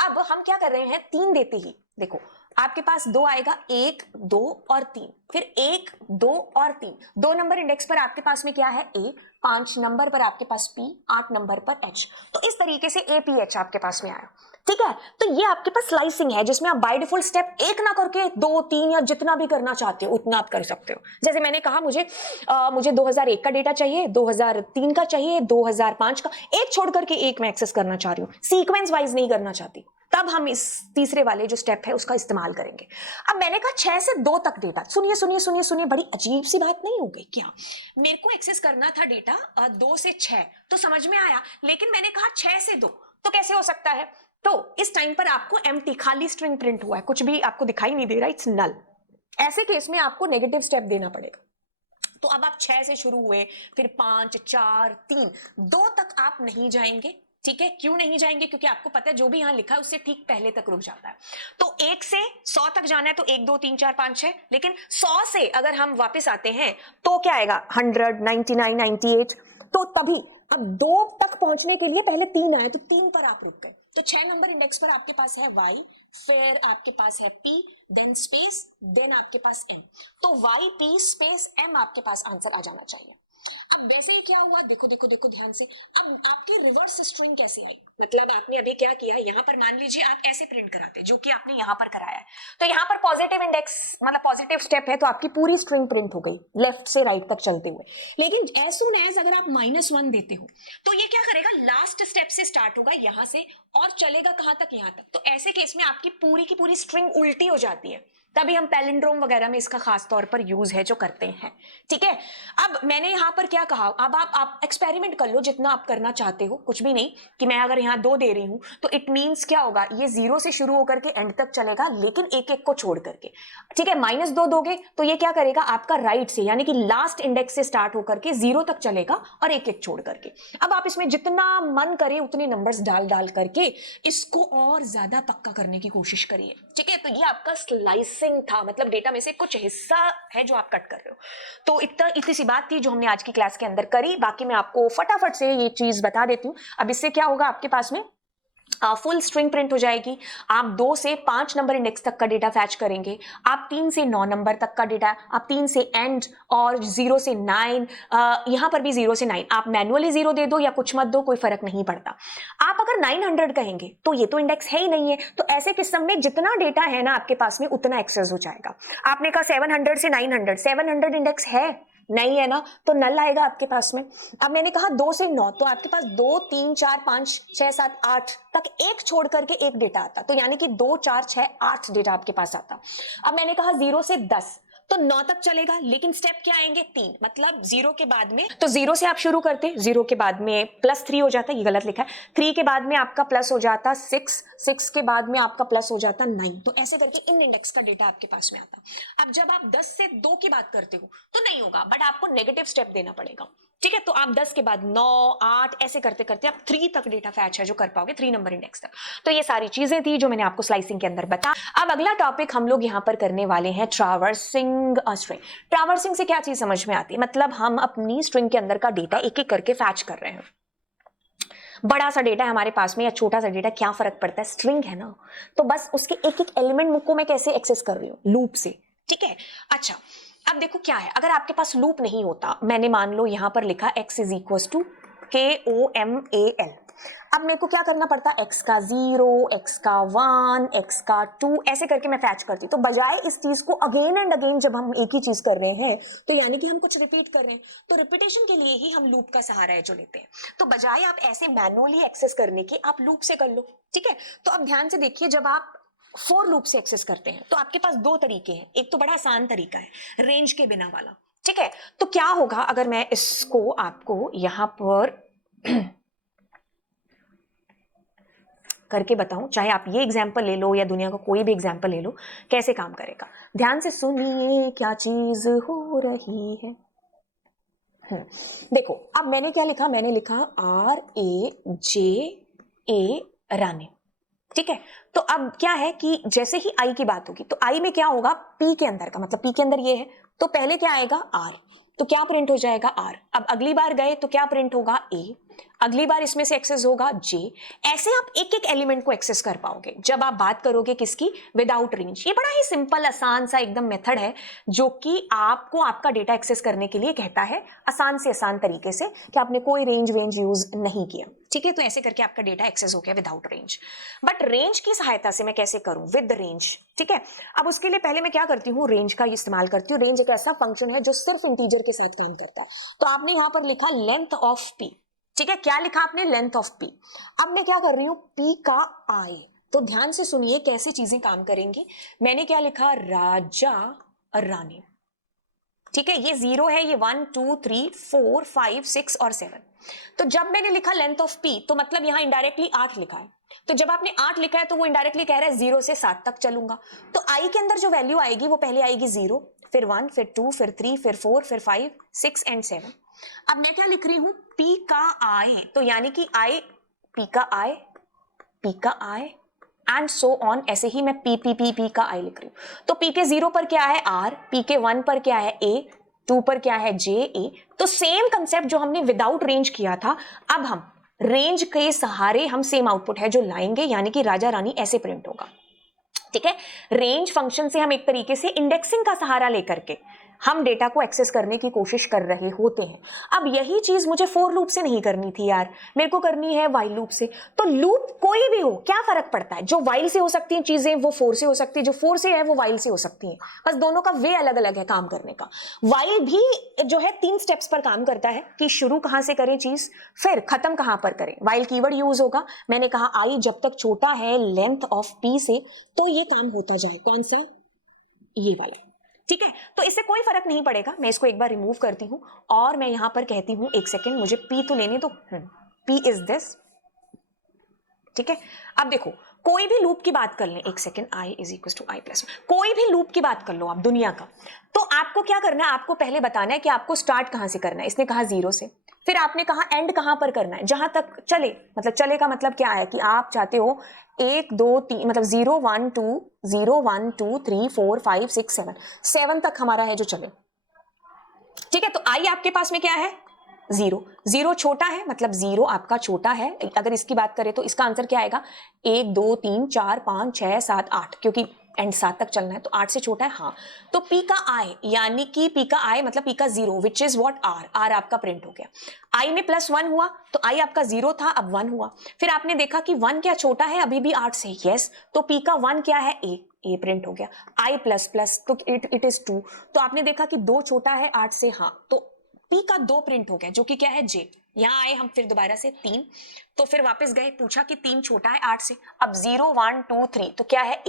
अब हम क्या कर रहे हैं, 3 देते ही देखो आपके पास 2 आएगा, 1, 2 और 3, फिर 1, 2 और 3। 2 नंबर इंडेक्स पर आपके पास में क्या है, ए, 5 नंबर पर आपके पास पी, 8 नंबर पर एच। तो इस तरीके से एपीएच आपके पास में आया, ठीक है। तो ये आपके पास स्लाइसिंग है जिसमें आप बाय डिफॉल्ट स्टेप 1 ना करके 2, 3 या जितना भी करना चाहते हो उतना आप कर सकते हो। जैसे मैंने कहा मुझे 2001 का डेटा चाहिए, 2003 का चाहिए, 2005 का, एक छोड़ करके एक मैं एक्सेस करना चाह रही हूँ, सीक्वेंस वाइज नहीं करना चाहती, तब हम इस तीसरे वाले जो स्टेप है उसका इस्तेमाल करेंगे। अब मैंने कहा 6 से 2 तक डेटा, सुनिए, बड़ी अजीब सी बात नहीं हो गई क्या? मेरे को एक्सेस करना था डेटा 2 से 6, तो समझ में आया, लेकिन मैंने कहा 6 से 2, तो कैसे हो सकता है? तो इस टाइम पर आपको एम्प्टी, खाली स्ट्रिंग प्रिंट हुआ है, कुछ भी आपको दिखाई नहीं दे रहा, इट्स नल। ऐसे केस में आपको नेगेटिव स्टेप देना पड़ेगा। तो अब आप 6 से शुरू हुए, फिर 5, 4, 3, 2 तक आप नहीं जाएंगे, ठीक है। क्यों नहीं जाएंगे? क्योंकि आपको पता है जो भी यहां लिखा है उससे ठीक पहले तक रुक जाता है। तो 1 से 100 तक जाना है तो 1, 2, 3, 4, 5, 6, लेकिन 100 से अगर हम वापस आते हैं तो क्या आएगा, 100, 99, 98। तो तभी अब 2 तक पहुंचने के लिए पहले 3 आए, तो 3 पर आप रुक गए। तो 6 नंबर इंडेक्स पर आपके पास है y, फिर आपके पास है p, देन स्पेस, देन आपके पास m। तो y, p, स्पेस, m आपके पास आंसर आ जाना चाहिए। अब वैसे ही क्या हुआ, देखो ध्यान से। अब आपकी रिवर्स स्ट्रिंग कैसे आई, मतलब आपने अभी क्या किया, यहाँ पर मान लीजिए आप ऐसे प्रिंट कराते, जो कि आपने यहाँ पर कराया है, तो यहाँ पर पॉजिटिव इंडेक्स मतलब पॉजिटिव स्टेप है, तो आपकी पूरी स्ट्रिंग प्रिंट हो गई लेफ्ट से राइट तक चलते हुए। लेकिन एज सून एज अगर आप -1 देते हो तो ये क्या करेगा, लास्ट स्टेप से स्टार्ट होगा यहाँ से और चलेगा कहां तक, यहाँ तक। तो ऐसे केस में आपकी पूरी की पूरी स्ट्रिंग उल्टी हो जाती है, तभी हम पैलिंड्रोम वगैरह में इसका खास तौर पर यूज है जो करते हैं, ठीक है। अब मैंने यहां पर क्या कहा, अब आप एक्सपेरिमेंट कर लो जितना आप करना चाहते हो, कुछ भी नहीं कि मैं अगर यहाँ 2 दे रही हूं तो इट मींस क्या होगा, ये 0 से शुरू होकर के एंड तक चलेगा, लेकिन एक एक को छोड़ करके, ठीक है। -2 दोगे तो ये क्या करेगा, आपका राइट से यानी कि लास्ट इंडेक्स से स्टार्ट होकर के 0 तक चलेगा और एक एक छोड़ करके। अब आप इसमें जितना मन करे उतने नंबर्स डाल करके इसको और ज्यादा पक्का करने की कोशिश करिए, ठीक है। तो ये आपका स्लाइसिंग था, मतलब डेटा में से कुछ हिस्सा है जो आप कट कर रहे हो। तो इतनी सी बात थी जो हमने आज की क्लास के अंदर करी। बाकी मैं आपको फटाफट से ये चीज बता देती हूँ। अब इससे क्या होगा, आपके पास में फुल स्ट्रिंग प्रिंट हो जाएगी। आप 2 से 5 नंबर इंडेक्स तक का डेटा फैच करेंगे, आप 3 से 9 नंबर तक का डेटा, आप 3 से एंड और 0 से 9, यहां पर भी 0 से 9, आप मैनुअली 0 दे दो या कुछ मत दो, कोई फर्क नहीं पड़ता। आप अगर 900 कहेंगे तो ये तो इंडेक्स है ही नहीं है, तो ऐसे किस्म में जितना डेटा है ना आपके पास में उतना एक्सेस हो जाएगा। आपने कहा 700 से 900, 700 इंडेक्स है नहीं है ना, तो नल आएगा आपके पास में। अब मैंने कहा 2 से 9, तो आपके पास 2 3 4 5 6 7 8 तक एक छोड़ करके एक डेटा आता, तो यानी कि 2 4 6 8 डेटा आपके पास आता। अब मैंने कहा 0 से 10, तो 9 तक चलेगा, लेकिन स्टेप क्या आएंगे 3, मतलब 0 के बाद में, तो 0 से आप शुरू करते, 0 के बाद में +3 हो जाता, ये गलत लिखा है, 3 के बाद में आपका प्लस हो जाता 6, 6 के बाद में आपका प्लस हो जाता 9, तो ऐसे करके इन इंडेक्स का डेटा आपके पास में आता। अब जब आप 10 से 2 की बात करते हो तो नहीं होगा, बट आपको नेगेटिव स्टेप देना पड़ेगा, ठीक है। तो आप 10 के बाद 9 8 ऐसे करते करते आप 3 तक डेटा फैच है जो कर पाओगे, 3 नंबर इंडेक्स तक। तो ये सारी चीजें थी जो मैंने आपको स्लाइसिंग के अंदर बता। अब अगला टॉपिक हम लोग यहां पर करने वाले हैं ट्रैवर्सिंग स्ट्रिंग। ट्रैवर्सिंग से क्या चीज समझ में आती है, मतलब हम अपनी स्ट्रिंग के अंदर का डेटा एक एक करके फैच कर रहे हैं। बड़ा सा डेटा है हमारे पास में या छोटा सा डेटा, क्या फर्क पड़ता है, स्ट्रिंग है ना, तो बस उसके एक एक एलिमेंट को मैं कैसे एक्सेस कर रही हूँ, लूप से, ठीक है। अच्छा, अब देखो क्या है, अगर आपके पास लूप नहीं होता, मैंने मान लो यहां पर लिखा x is equal to KOMAL, अब मेरे को क्या करना पड़ता, x का 0, x का 1, x का 2 ऐसे करके मैं फैच करती। तो बजाय इस चीज को अगेन एंड अगेन जब हम एक ही चीज कर रहे हैं, तो यानी कि हम कुछ रिपीट कर रहे हैं, तो रिपीटेशन के लिए ही हम लूप का सहारा है जो लेते हैं। तो बजाय आप ऐसे मैनुअली एक्सेस करने के, आप लूप से कर लो, ठीक है। तो अब ध्यान से देखिए, जब आप फॉर लूप से एक्सेस करते हैं तो आपके पास 2 तरीके हैं, एक तो बड़ा आसान तरीका है रेंज के बिना वाला, ठीक है। तो क्या होगा अगर मैं इसको आपको यहां पर करके बताऊं, चाहे आप ये एग्जाम्पल ले लो या दुनिया का कोई भी एग्जाम्पल ले लो, कैसे काम करेगा, ध्यान से सुनिए क्या चीज हो रही है। देखो, अब मैंने क्या लिखा, मैंने लिखा RAJA रानी, ठीक है। तो अब क्या है कि जैसे ही आई की बात होगी तो आई में क्या होगा, पी के अंदर का, मतलब पी के अंदर ये है, तो पहले क्या आएगा आर, तो क्या प्रिंट हो जाएगा आर। अब अगली बार गए तो क्या प्रिंट होगा ए, अगली बार इसमें से एक्सेस होगा जे। ऐसे आप एक एक एलिमेंट को एक्सेस कर पाओगे जब आप बात करोगे किसकी, विदाउट रेंज। ये बड़ा ही सिंपल आसान सा एकदम मेथड है जो कि आपको आपका डेटा एक्सेस करने के लिए कहता है आसान से आसान तरीके से, कि आपने कोई रेंज यूज नहीं किया, ठीक है। तो ऐसे करके आपका डेटा एक्सेस हो गया विदाउट रेंज। बट रेंज की सहायता से मैं कैसे करूं, विद रेंज, ठीक है। अब उसके लिए पहले मैं क्या करती हूँ, रेंज का इस्तेमाल करती हूँ। रेंज एक ऐसा फंक्शन है जो सिर्फ इंटीजर के साथ काम करता है। तो आपने यहां पर लिखा लेंथ ऑफ पी, ठीक है, क्या लिखा आपने, लेंथ ऑफ पी। अब मैं क्या कर रही हूं, पी का आई, तो ध्यान से सुनिए कैसे चीजें काम करेंगी। मैंने क्या लिखा, राजा रानी, ठीक है। ये 0 है, ये 1 2 3 4 5 6 और 7। तो जब मैंने लिखा लेंथ ऑफ पी, तो मतलब यहां इनडायरेक्टली 8 लिखा है। तो जब आपने 8 लिखा है तो वो इनडायरेक्टली कह रहा है 0 से 7 तक चलूंगा। तो आई के अंदर जो वैल्यू आएगी वो पहले आएगी 0, फिर 1, फिर 2, फिर 3, फिर 4, फिर 5 6 एंड 7। अब मैं क्या लिख रही हूं, पी का आई, तो यानी कि आई, पी का आई, पी का आई एंड सो ऑन, ऐसे ही मैं पी का आई लिख रही हूं। तो पी के 0 पर क्या है आर, पी के 1 पर क्या है ए, 2 पर क्या है जे ए। तो सेम कंसेप्ट जो हमने विदाउट रेंज किया था, अब हम रेंज के सहारे हम सेम आउटपुट है जो लाएंगे, यानी कि राजा रानी ऐसे प्रिंट होगा, ठीक है। रेंज फंक्शन से हम एक तरीके से इंडेक्सिंग का सहारा लेकर के हम डेटा को एक्सेस करने की कोशिश कर रहे होते हैं। अब यही चीज मुझे फॉर लूप से नहीं करनी थी यार, मेरे को करनी है व्हाइल लूप से। तो लूप कोई भी हो, क्या फर्क पड़ता है, जो व्हाइल से हो सकती हैं चीजें वो फोर से हो सकती है, जो फोर से है वो व्हाइल से हो सकती है, बस दोनों का वे अलग अलग है काम करने का। व्हाइल भी जो है 3 स्टेप्स पर काम करता है कि शुरू कहां से करें चीज, फिर खत्म कहां पर करें। व्हाइल कीवर्ड यूज होगा, मैंने कहा आई जब तक छोटा है लेंथ ऑफ पी से, तो ये काम होता जाए, कौन सा, ये वाला, ठीक है। तो इससे कोई फर्क नहीं पड़ेगा, मैं इसको एक बार रिमूव करती हूं और मैं यहां पर कहती हूं एक सेकेंड मुझे पी तो लेने दो, पी इज दिस, ठीक है। अब देखो कोई भी लूप की बात कर लें, एक second, I is equal to I plus, कोई भी लूप की बात कर लो आप दुनिया का, तो आपको क्या करना है, आपको पहले बताना है कि आपको स्टार्ट कहां से करना है। इसने कहा 0 से, फिर आपने कहा एंड कहां पर करना है, जहां तक चले, मतलब चले का मतलब क्या है कि आप चाहते हो 1 2 3, मतलब 0 1 2 3 4 5 6 7 तक हमारा है जो चले, ठीक है। तो आई आपके पास में क्या है, जीरो, जीरो छोटा है मतलब जीरो आपका छोटा है। अगर इसकी बात करें तो इसका आंसर क्या आएगा, 1 2 3 4 5 6 7 8, क्योंकि एंड 7 तक चलना है तो 8 से छोटा है। हाँ, तो पी का आई यानी कि पी का आई मतलब पी का zero which is what R, R आपका प्रिंट हो गया। आई में +1 हुआ तो आई आपका जीरो था, अब 1 हुआ। फिर आपने देखा कि 1 क्या छोटा है अभी भी 8 से, यस, तो पी का 1 क्या है, ए प्रिंट हो गया। आई प्लस प्लस तो इट इज 2, तो आपने देखा कि 2 छोटा है 8 से, हाँ, तो पी का 2 प्रिंट हो गया जो कि क्या है, जे। यहां आए हम फिर दोबारा से 3, तो फिर वापस गए, पूछा कि 3 छोटा है 8 से, अब 0 1 2 3 तो क्या है,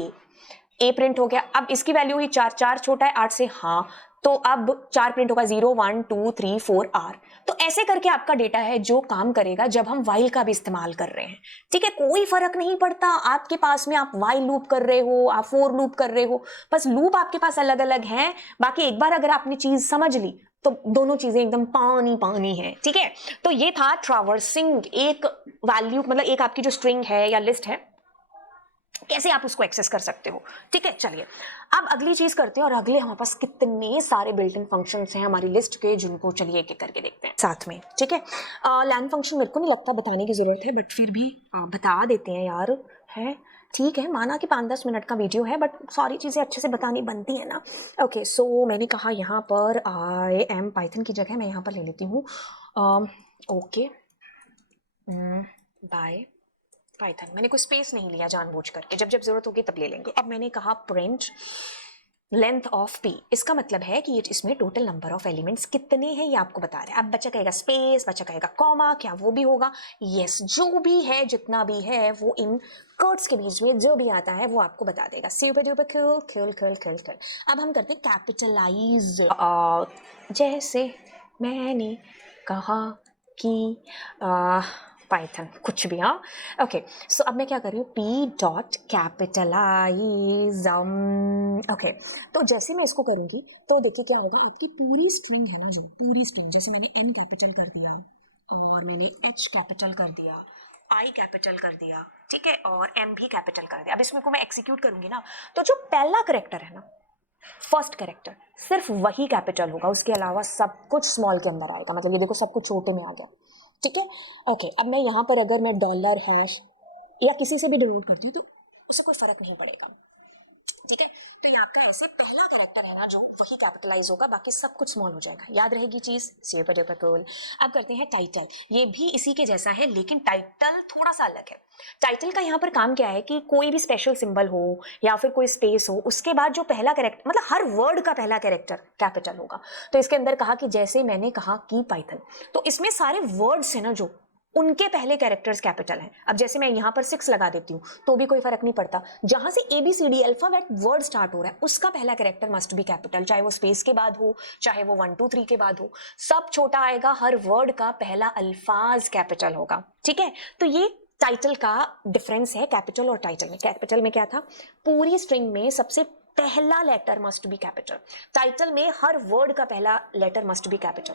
ए प्रिंट हो गया। अब इसकी वैल्यू हुई 4, 4 छोटा है 8 से, हाँ, तो अब 4 प्रिंट होगा, 0 1 2 3 4 आर। तो ऐसे करके आपका डेटा है जो काम करेगा जब हम वाइल का भी इस्तेमाल कर रहे हैं। ठीक है, कोई फर्क नहीं पड़ता आपके पास में आप वाइल लूप कर रहे हो, आप फोर लूप कर रहे हो, बस लूप आपके पास अलग अलग हैं। बाकी एक बार अगर आपने चीज समझ ली तो दोनों चीजें एकदम पानी पानी है। ठीक है, तो ये था ट्रैवर्सिंग एक वैल्यू, मतलब एक आपकी जो स्ट्रिंग है या लिस्ट है, कैसे आप उसको एक्सेस कर सकते हो। ठीक है, चलिए अब अगली चीज करते हैं, और अगले हमारे पास कितने सारे बिल्ट इन फंक्शंस हैं हमारी लिस्ट के, जिनको चलिए एक एक करके देखते हैं साथ में। ठीक है, लैन फंक्शन मेरे को नहीं लगता बताने की जरूरत है, बट फिर भी बता देते हैं यार, है ठीक है, माना कि 5-10 मिनट का वीडियो है, बट सारी चीज़ें अच्छे से बतानी बनती है ना। ओके, सो मैंने कहा यहाँ पर आई एम पाइथन की जगह मैं यहाँ पर ले लेती हूँ ओके बाय पाइथन। मैंने कोई स्पेस नहीं लिया जानबूझ करके, जब जब जरूरत होगी तब ले लेंगे। अब मैंने कहा प्रिंट लेंथ ऑफ पी, इसका मतलब है कि ये इसमें टोटल नंबर ऑफ एलिमेंट्स कितने हैं ये आपको बता रहे हैं। अब बच्चा कहेगा स्पेस, बच्चा कहेगा कॉमा, क्या वो भी होगा, यस, जो भी है जितना भी है वो इन कर्ट्स के बीच में जो भी आता है वो आपको बता देगा। Super duper cool cool cool cool cool. अब हम करते हैं कैपिटलाइज, जैसे मैंने कहा कि पाइथन कुछ भी, हाँ ओके। सो अब मैं क्या कर रही हूँ, पी डॉट कैपिटलाइज, ओके। तो जैसे मैं इसको करूँगी तो देखिए क्या होगा, आपकी पूरी स्ट्रिंग है ना, जो पूरी स्ट्रिंग, जैसे मैंने एन कैपिटल कर दिया और मैंने एच कैपिटल कर दिया, आई कैपिटल कर दिया, ठीक है, और एम भी कैपिटल कर दिया। अब इसमें को मैं एक्सिक्यूट करूंगी ना, तो जो पहला करेक्टर है ना, फर्स्ट कैरेक्टर, सिर्फ वही कैपिटल होगा, उसके अलावा सब कुछ स्मॉल के अंदर आएगा। मतलब ये देखो सब कुछ छोटे में आ गया। ठीक है, ओके। अब मैं यहाँ पर अगर मैं डॉलर हैश या किसी से भी डिनोट करती हूँ तो उससे कोई फर्क नहीं पड़ेगा। ठीक है, तो ये आपका ऐसे पहला कैरेक्टर है ना जो वही कैपिटलाइज होगा, बाकी सब कुछ स्मॉल हो जाएगा। याद रहेगी चीज, सुपर डुपर कूल। अब करते हैं टाइटल, ये भी इसी के जैसा है लेकिन टाइटल थोड़ा सा अलग है। टाइटल का यहाँ पर काम क्या है कि कोई भी स्पेशल सिंबल हो या फिर कोई स्पेस हो, उसके बाद जो पहला कैरेक्टर, मतलब हर वर्ड का पहला कैरेक्टर कैपिटल होगा। तो इसके अंदर कहा कि जैसे मैंने कहा कि पाइथन, तो इसमें सारे वर्ड्स है ना जो उनके पहले कैरेक्टर्स कैपिटल हैं। अब जैसे मैं यहाँ पर 6 लगा देती हूँ तो भी कोई फर्क नहीं पड़ता, जहां से ABCD अल्फाबेट वर्ड स्टार्ट हो रहा है उसका पहला कैरेक्टर मस्ट बी कैपिटल, चाहे वो स्पेस के बाद हो, चाहे वो 1 2 3 के बाद हो, सब छोटा आएगा, हर वर्ड का पहला अल्फाज कैपिटल होगा। ठीक है, तो ये टाइटल का डिफरेंस है कैपिटल और टाइटल में। कैपिटल में क्या था, पूरी स्ट्रिंग में सबसे पहला letter must be capital, title में हर वर्ड का पहला लेटर मस्ट बी कैपिटल।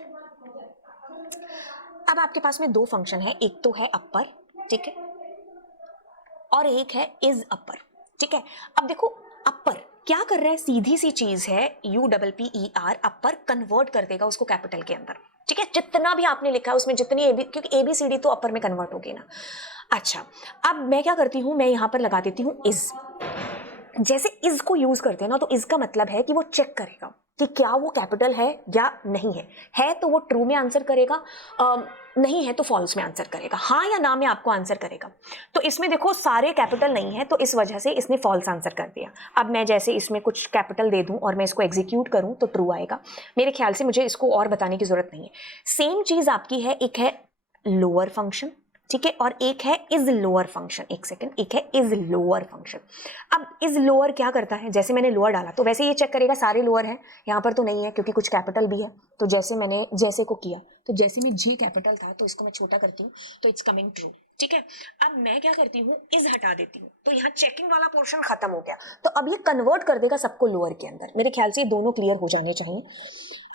अब आपके पास में दो फंक्शन है, एक तो है अपर, ठीक है, और एक है इज अपर। ठीक है, अब देखो अपर क्या कर रहा है, सीधी सी चीज है, UPPER, अपर कन्वर्ट कर देगा उसको कैपिटल के अंदर। ठीक है, जितना भी आपने लिखा है उसमें जितनी क्योंकि ABCD तो अपर में कन्वर्ट होगी ना। अच्छा, अब मैं क्या करती हूं, मैं यहां पर लगा देती हूं इज। जैसे इज को यूज करते हैं ना, तो इज का मतलब है कि वो चेक करेगा कि क्या वो कैपिटल है या नहीं है तो वो ट्रू में आंसर करेगा, नहीं है तो फॉल्स में आंसर करेगा, हाँ या ना में आपको आंसर करेगा। तो इसमें देखो सारे कैपिटल नहीं है तो इस वजह से इसने फॉल्स आंसर कर दिया। अब मैं जैसे इसमें कुछ कैपिटल दे दूं और मैं इसको एग्जीक्यूट करूं तो ट्रू आएगा। मेरे ख्याल से मुझे इसको और बताने की जरूरत नहीं है। सेम चीज आपकी है, एक है लोअर फंक्शन, ठीक है, और एक है इज लोअर फंक्शन। एक सेकंड, एक है इज लोअर फंक्शन। अब इज लोअर क्या करता है, जैसे मैंने लोअर डाला तो वैसे ये चेक करेगा सारे लोअर हैं, यहाँ पर तो नहीं है क्योंकि कुछ कैपिटल भी है। तो जैसे मैंने जैसे को किया तो जैसे में जे कैपिटल था तो इसको मैं छोटा करती हूँ तो इट्स कमिंग ट्रू। ठीक है, अब मैं क्या करती हूँ, इज हटा देती हूँ तो यहाँ चेकिंग वाला पोर्शन खत्म हो गया। तो अब ये कन्वर्ट कर देगा सबको लोअर के अंदर। मेरे ख्याल से ये दोनों क्लियर हो जाने चाहिए।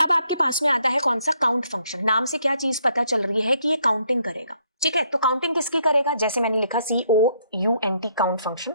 अब आपके पास में आता है कौन सा, काउंट फंक्शन। नाम से क्या चीज पता चल रही है कि ये काउंटिंग करेगा। ठीक है, तो काउंटिंग किसकी करेगा, जैसे मैंने लिखा COUNT काउंट फंक्शन।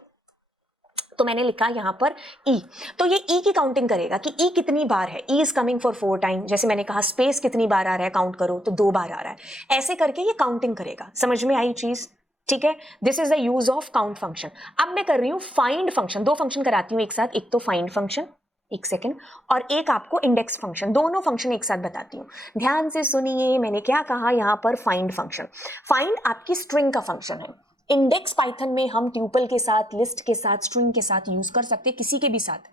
तो मैंने लिखा यहाँ पर ई, तो ये ई की काउंटिंग करेगा कि ई कितनी बार है, E is coming for 4 time. जैसे मैंने कहा स्पेस कितनी बार आ रहा है काउंट करो, तो 2 बार आ रहा है। ऐसे करके ये काउंटिंग करेगा। समझ में आई चीज? ठीक है, this is the use of count function. अब मैं कर रही हूं फाइंड फंक्शन, 2 फंक्शन कराती हूं एक साथ, एक तो फाइंड फंक्शन, एक सेकेंड, और एक आपको इंडेक्स फंक्शन। दोनों फंक्शन एक साथ बताती हूं, ध्यान से सुनिए। मैंने क्या कहा यहां पर? Find function. फाइंड आपकी स्ट्रिंग का फंक्शन है। इंडेक्स पाइथन में हम ट्यूपल के साथ, लिस्ट के साथ, स्ट्रिंग के साथ यूज कर सकते हैं, किसी के भी साथ,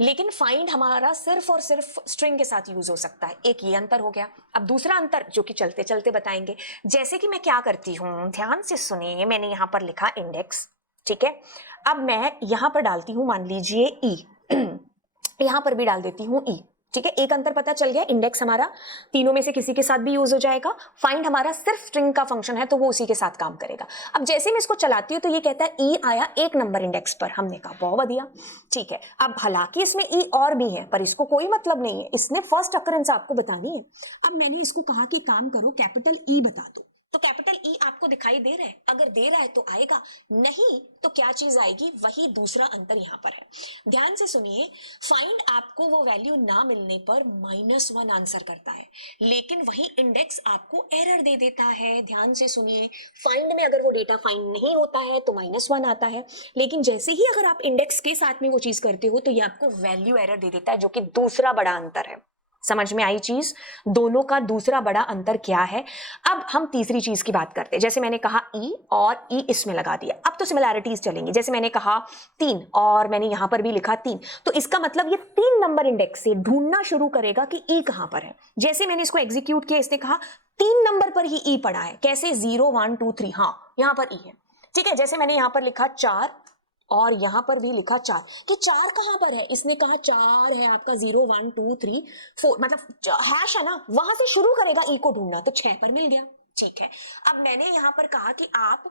लेकिन फाइंड हमारा सिर्फ और सिर्फ स्ट्रिंग के साथ यूज हो सकता है। एक ये अंतर हो गया। अब दूसरा अंतर जो कि चलते चलते बताएंगे, जैसे कि मैं क्या करती हूं, ध्यान से सुनिए। मैंने यहां पर लिखा इंडेक्स, ठीक है। अब मैं यहां पर डालती हूं, मान लीजिए ई, यहां पर भी डाल देती हूं ई, ठीक है। एक अंतर पता चल गया, इंडेक्स हमारा तीनों में से किसी के साथ भी यूज हो जाएगा, फाइंड हमारा सिर्फ स्ट्रिंग का फंक्शन है तो वो उसी के साथ काम करेगा। अब जैसे मैं इसको चलाती हूं तो ये कहता है ई आया 1 नंबर इंडेक्स पर। हमने कहा बहुत बढ़िया, ठीक है। अब हालांकि इसमें ई और भी है पर इसको कोई मतलब नहीं है, इसने फर्स्ट अकरेंस आपको बतानी है। अब मैंने इसको कहा कि काम करो कैपिटल ई बता दो, तो कैपिटल ई आपको दिखाई दे रहा है? अगर दे रहा है तो आएगा, नहीं तो क्या चीज आएगी? वही दूसरा अंतर यहां पर है। ध्यान से सुनिए, फाइंड आपको वो वैल्यू ना मिलने पर -1 आंसर करता है, लेकिन वही इंडेक्स आपको एरर दे देता है। ध्यान से सुनिए, फाइंड में अगर वो डेटा फाइंड नहीं होता है तो -1 आता है, लेकिन जैसे ही अगर आप इंडेक्स के साथ में वो चीज करते हो तो ये आपको वैल्यू एरर दे देता है, जो कि दूसरा बड़ा अंतर है। समझ में आई चीज? दोनों का दूसरा बड़ा अंतर क्या है? अब हम तीसरी चीज की बात करते हैं। जैसे मैंने कहा ई और ई इसमें लगा दिया, अब तो सिमिलैरिटीज चलेंगी। जैसे मैंने कहा 3 और मैंने यहां पर भी लिखा 3, तो इसका मतलब ये 3 नंबर इंडेक्स से ढूंढना शुरू करेगा कि ई कहां पर है। जैसे मैंने इसको एग्जीक्यूट किया, इसने कहा 3 नंबर पर ही ई पड़ा है। कैसे? 0 1 2 3, हाँ यहां पर ई है, ठीक है। जैसे मैंने यहां पर लिखा 4 और यहां पर भी लिखा 4, कि 4 कहां पर है? इसने कहा 4 है आपका, 0 1 2 3 4, मतलब हाश है ना, वहां से शुरू करेगा ई को ढूंढना, तो 6 पर मिल गया, ठीक है। अब मैंने यहां पर कहा कि आप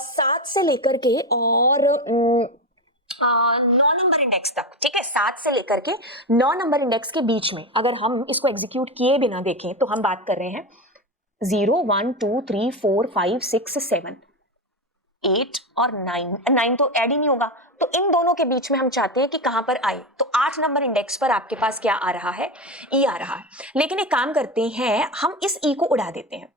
7 से लेकर के और 9 नंबर इंडेक्स तक, ठीक है, 7 से लेकर के 9 नंबर इंडेक्स के बीच में अगर हम इसको एग्जीक्यूट किए बिना देखें तो हम बात कर रहे हैं 0 1 2 3 4 5 6 7 8 और 9 तो ऐड ही नहीं होगा, तो इन दोनों के बीच में हम चाहते हैं कि कहां पर आए, तो 8 नंबर इंडेक्स पर आपके पास क्या आ रहा है? ई आ रहा है। लेकिन एक काम करते हैं, हम इस ई को उड़ा देते हैं,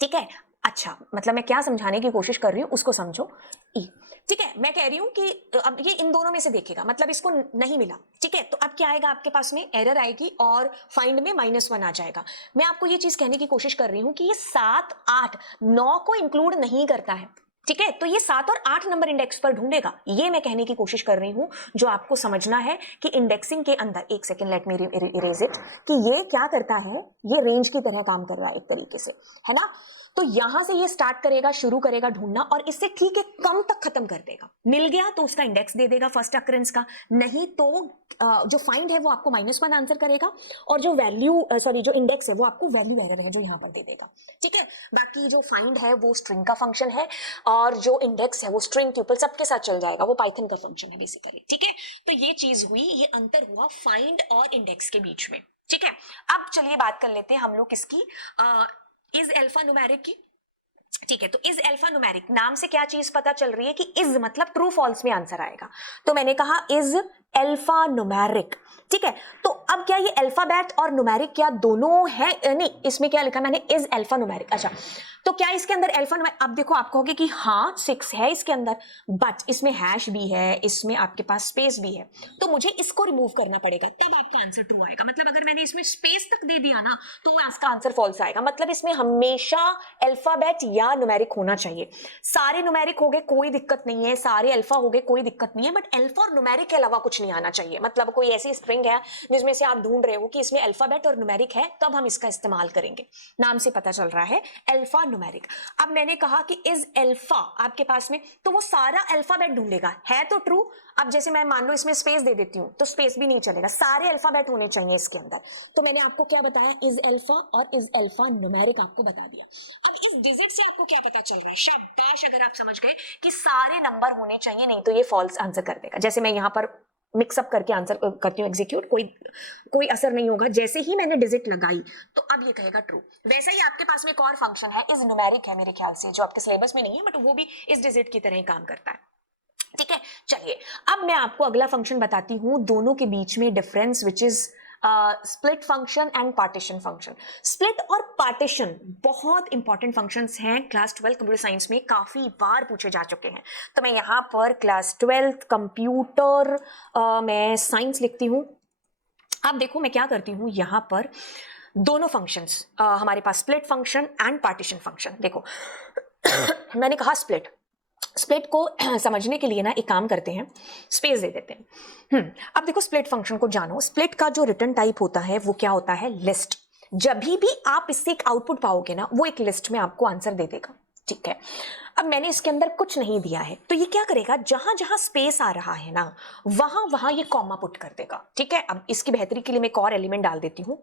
ठीक है। अच्छा, मतलब मैं क्या समझाने की कोशिश कर रही हूं उसको समझो। ई, ठीक है, मैं कह रही हूं कि अब ये इन दोनों में से देखेगा, मतलब इसको नहीं मिला, ठीक है, तो अब क्या आएगा आपके पास में? एरर आएगी और फाइंड में -1 आ जाएगा। मैं आपको ये चीज कहने की कोशिश कर रही हूं कि ये 7 8 9 को इंक्लूड नहीं करता है, ठीक है, तो ये 7 और 8 नंबर इंडेक्स पर ढूंढेगा, ये मैं कहने की कोशिश कर रही हूं। जो आपको समझना है कि इंडेक्सिंग के अंदर, एक second let me erase it, कि ये क्या करता है, ये रेंज की तरह काम कर रहा है एक तरीके से, है ना। तो यहां से ये स्टार्ट करेगा, शुरू करेगा ढूंढना, और इससे ठीक है कम तक खत्म कर देगा। मिल गया तो उसका इंडेक्स दे देगा फर्स्ट अकरेंस का, नहीं तो जो फाइंड है वो आपको -1 आंसर करेगा, और जो वैल्यू जो इंडेक्स है वो आपको वैल्यू एरर है जो यहां पर दे देगा, ठीक है। बाकी जो फाइंड है वो स्ट्रिंग का फंक्शन है, और जो इंडेक्स है वो स्ट्रिंग ट्यूपल सबके साथ चल जाएगा, वो पाइथन का फंक्शन है बेसिकली, ठीक है। तो ये चीज हुई, ये अंतर हुआ फाइंड और इंडेक्स के बीच में, ठीक है। अब चलिए बात कर लेते हैं हम लोग किसकी, इज अल्फा न्यूमेरिक की, ठीक है। तो इज अल्फा न्यूमेरिक नाम से क्या चीज पता चल रही है कि इज मतलब ट्रू फॉल्स में आंसर आएगा, तो मैंने कहा इज अल्फा न्यूमेरिक, ठीक है। तो अब क्या ये अल्फाबेट और न्यूमेरिक क्या दोनों है? नहीं, इसमें क्या लिखा मैंने? Is alpha numeric. अच्छा, तो क्या इसके अंदर अल्फा न्यूमेरिक? अब देखो, आप कहोगे कि हाँ 6 है इसके अंदर, बट इसमें हैश भी है, इसमें आपके पास स्पेस भी है, तो मुझे इसको रिमूव करना पड़ेगा, तब आपका आंसर ट्रू आएगा। मतलब अगर मैंने इसमें स्पेस तक दे दिया ना तो इसका आंसर फॉल्स आएगा। मतलब इसमें हमेशा अल्फाबेट या न्यूमेरिक होना चाहिए। सारे न्यूमेरिक हो गए कोई दिक्कत नहीं है, सारे अल्फा हो गए कोई दिक्कत नहीं है, बट अल्फा और न्यूमेरिक के अलावा कुछ नहीं आना चाहिए। मतलब कोई ऐसी स्ट्रिंग है जिसमें से आप ढूंढ रहे हो कि इसमें अल्फाबेट और न्यूमेरिक है, तब हम इसका इस्तेमाल करेंगे। नाम से पता चल रहा है अल्फा न्यूमेरिक। अब मैंने कहा कि इज अल्फा आपके पास में, तो वो सारा अल्फाबेट ढूंढेगा, है तो ट्रू। अब जैसे मैं मान लो इसमें स्पेस दे देती हूं तो स्पेस भी नहीं चलेगा, सारे अल्फाबेट होने चाहिए इसके अंदर। तो मैंने आपको क्या बताया? इज अल्फा और इज अल्फा न्यूमेरिक आपको बता दिया। अब इस डिजिट से आपको क्या पता चल रहा है? शाबाश, अगर आप समझ गए कि सारे नंबर होने चाहिए, नहीं तो ये फॉल्स आंसर कर देगा। जैसे मैं यहां पर मिक्सअप करके आंसर करती हूँ एग्जीक्यूट, कोई असर नहीं होगा। जैसे ही मैंने डिजिट लगाई तो अब ये कहेगा ट्रू। वैसे ही आपके पास में एक और फंक्शन है, इज न्यूमेरिक है मेरे ख्याल से, जो आपके सिलेबस में नहीं है, बट वो भी इस डिजिट की तरह ही काम करता है, ठीक है, चलिए अब मैं आपको अगला फंक्शन बताती हूं, दोनों के बीच में difference, which is split function and partition function. Split और पार्टीशन बहुत इंपॉर्टेंट फंक्शंस हैं, क्लास 12 कंप्यूटर साइंस में काफी बार पूछे जा चुके हैं। तो मैं यहाँ पर क्लास 12 कंप्यूटर मैं साइंस लिखती हूँ। अब देखो मैं क्या करती हूँ, यहाँ पर दोनों फंक्शंस हमारे पास split function and partition function. देखो मैंने कहा स्प्लिट को समझने के लिए ना एक काम करते हैं, स्पेस दे देते हैं। अब देखो स्प्लिट फंक्शन को जानो। स्प्लिट का जो रिटर्न टाइप होता है वो क्या होता है, लिस्ट। जब भी आप इससे एक आउटपुट पाओगे ना, वो एक लिस्ट में आपको आंसर दे देगा, ठीक है। अब मैंने इसके अंदर कुछ नहीं दिया है, तो ये क्या करेगा, जहां जहां स्पेस आ रहा है ना, वहां वहां ये कॉमा पुट कर देगा, ठीक है। अब इसकी बेहतरी के लिए मैं एक और एलिमेंट डाल देती हूं,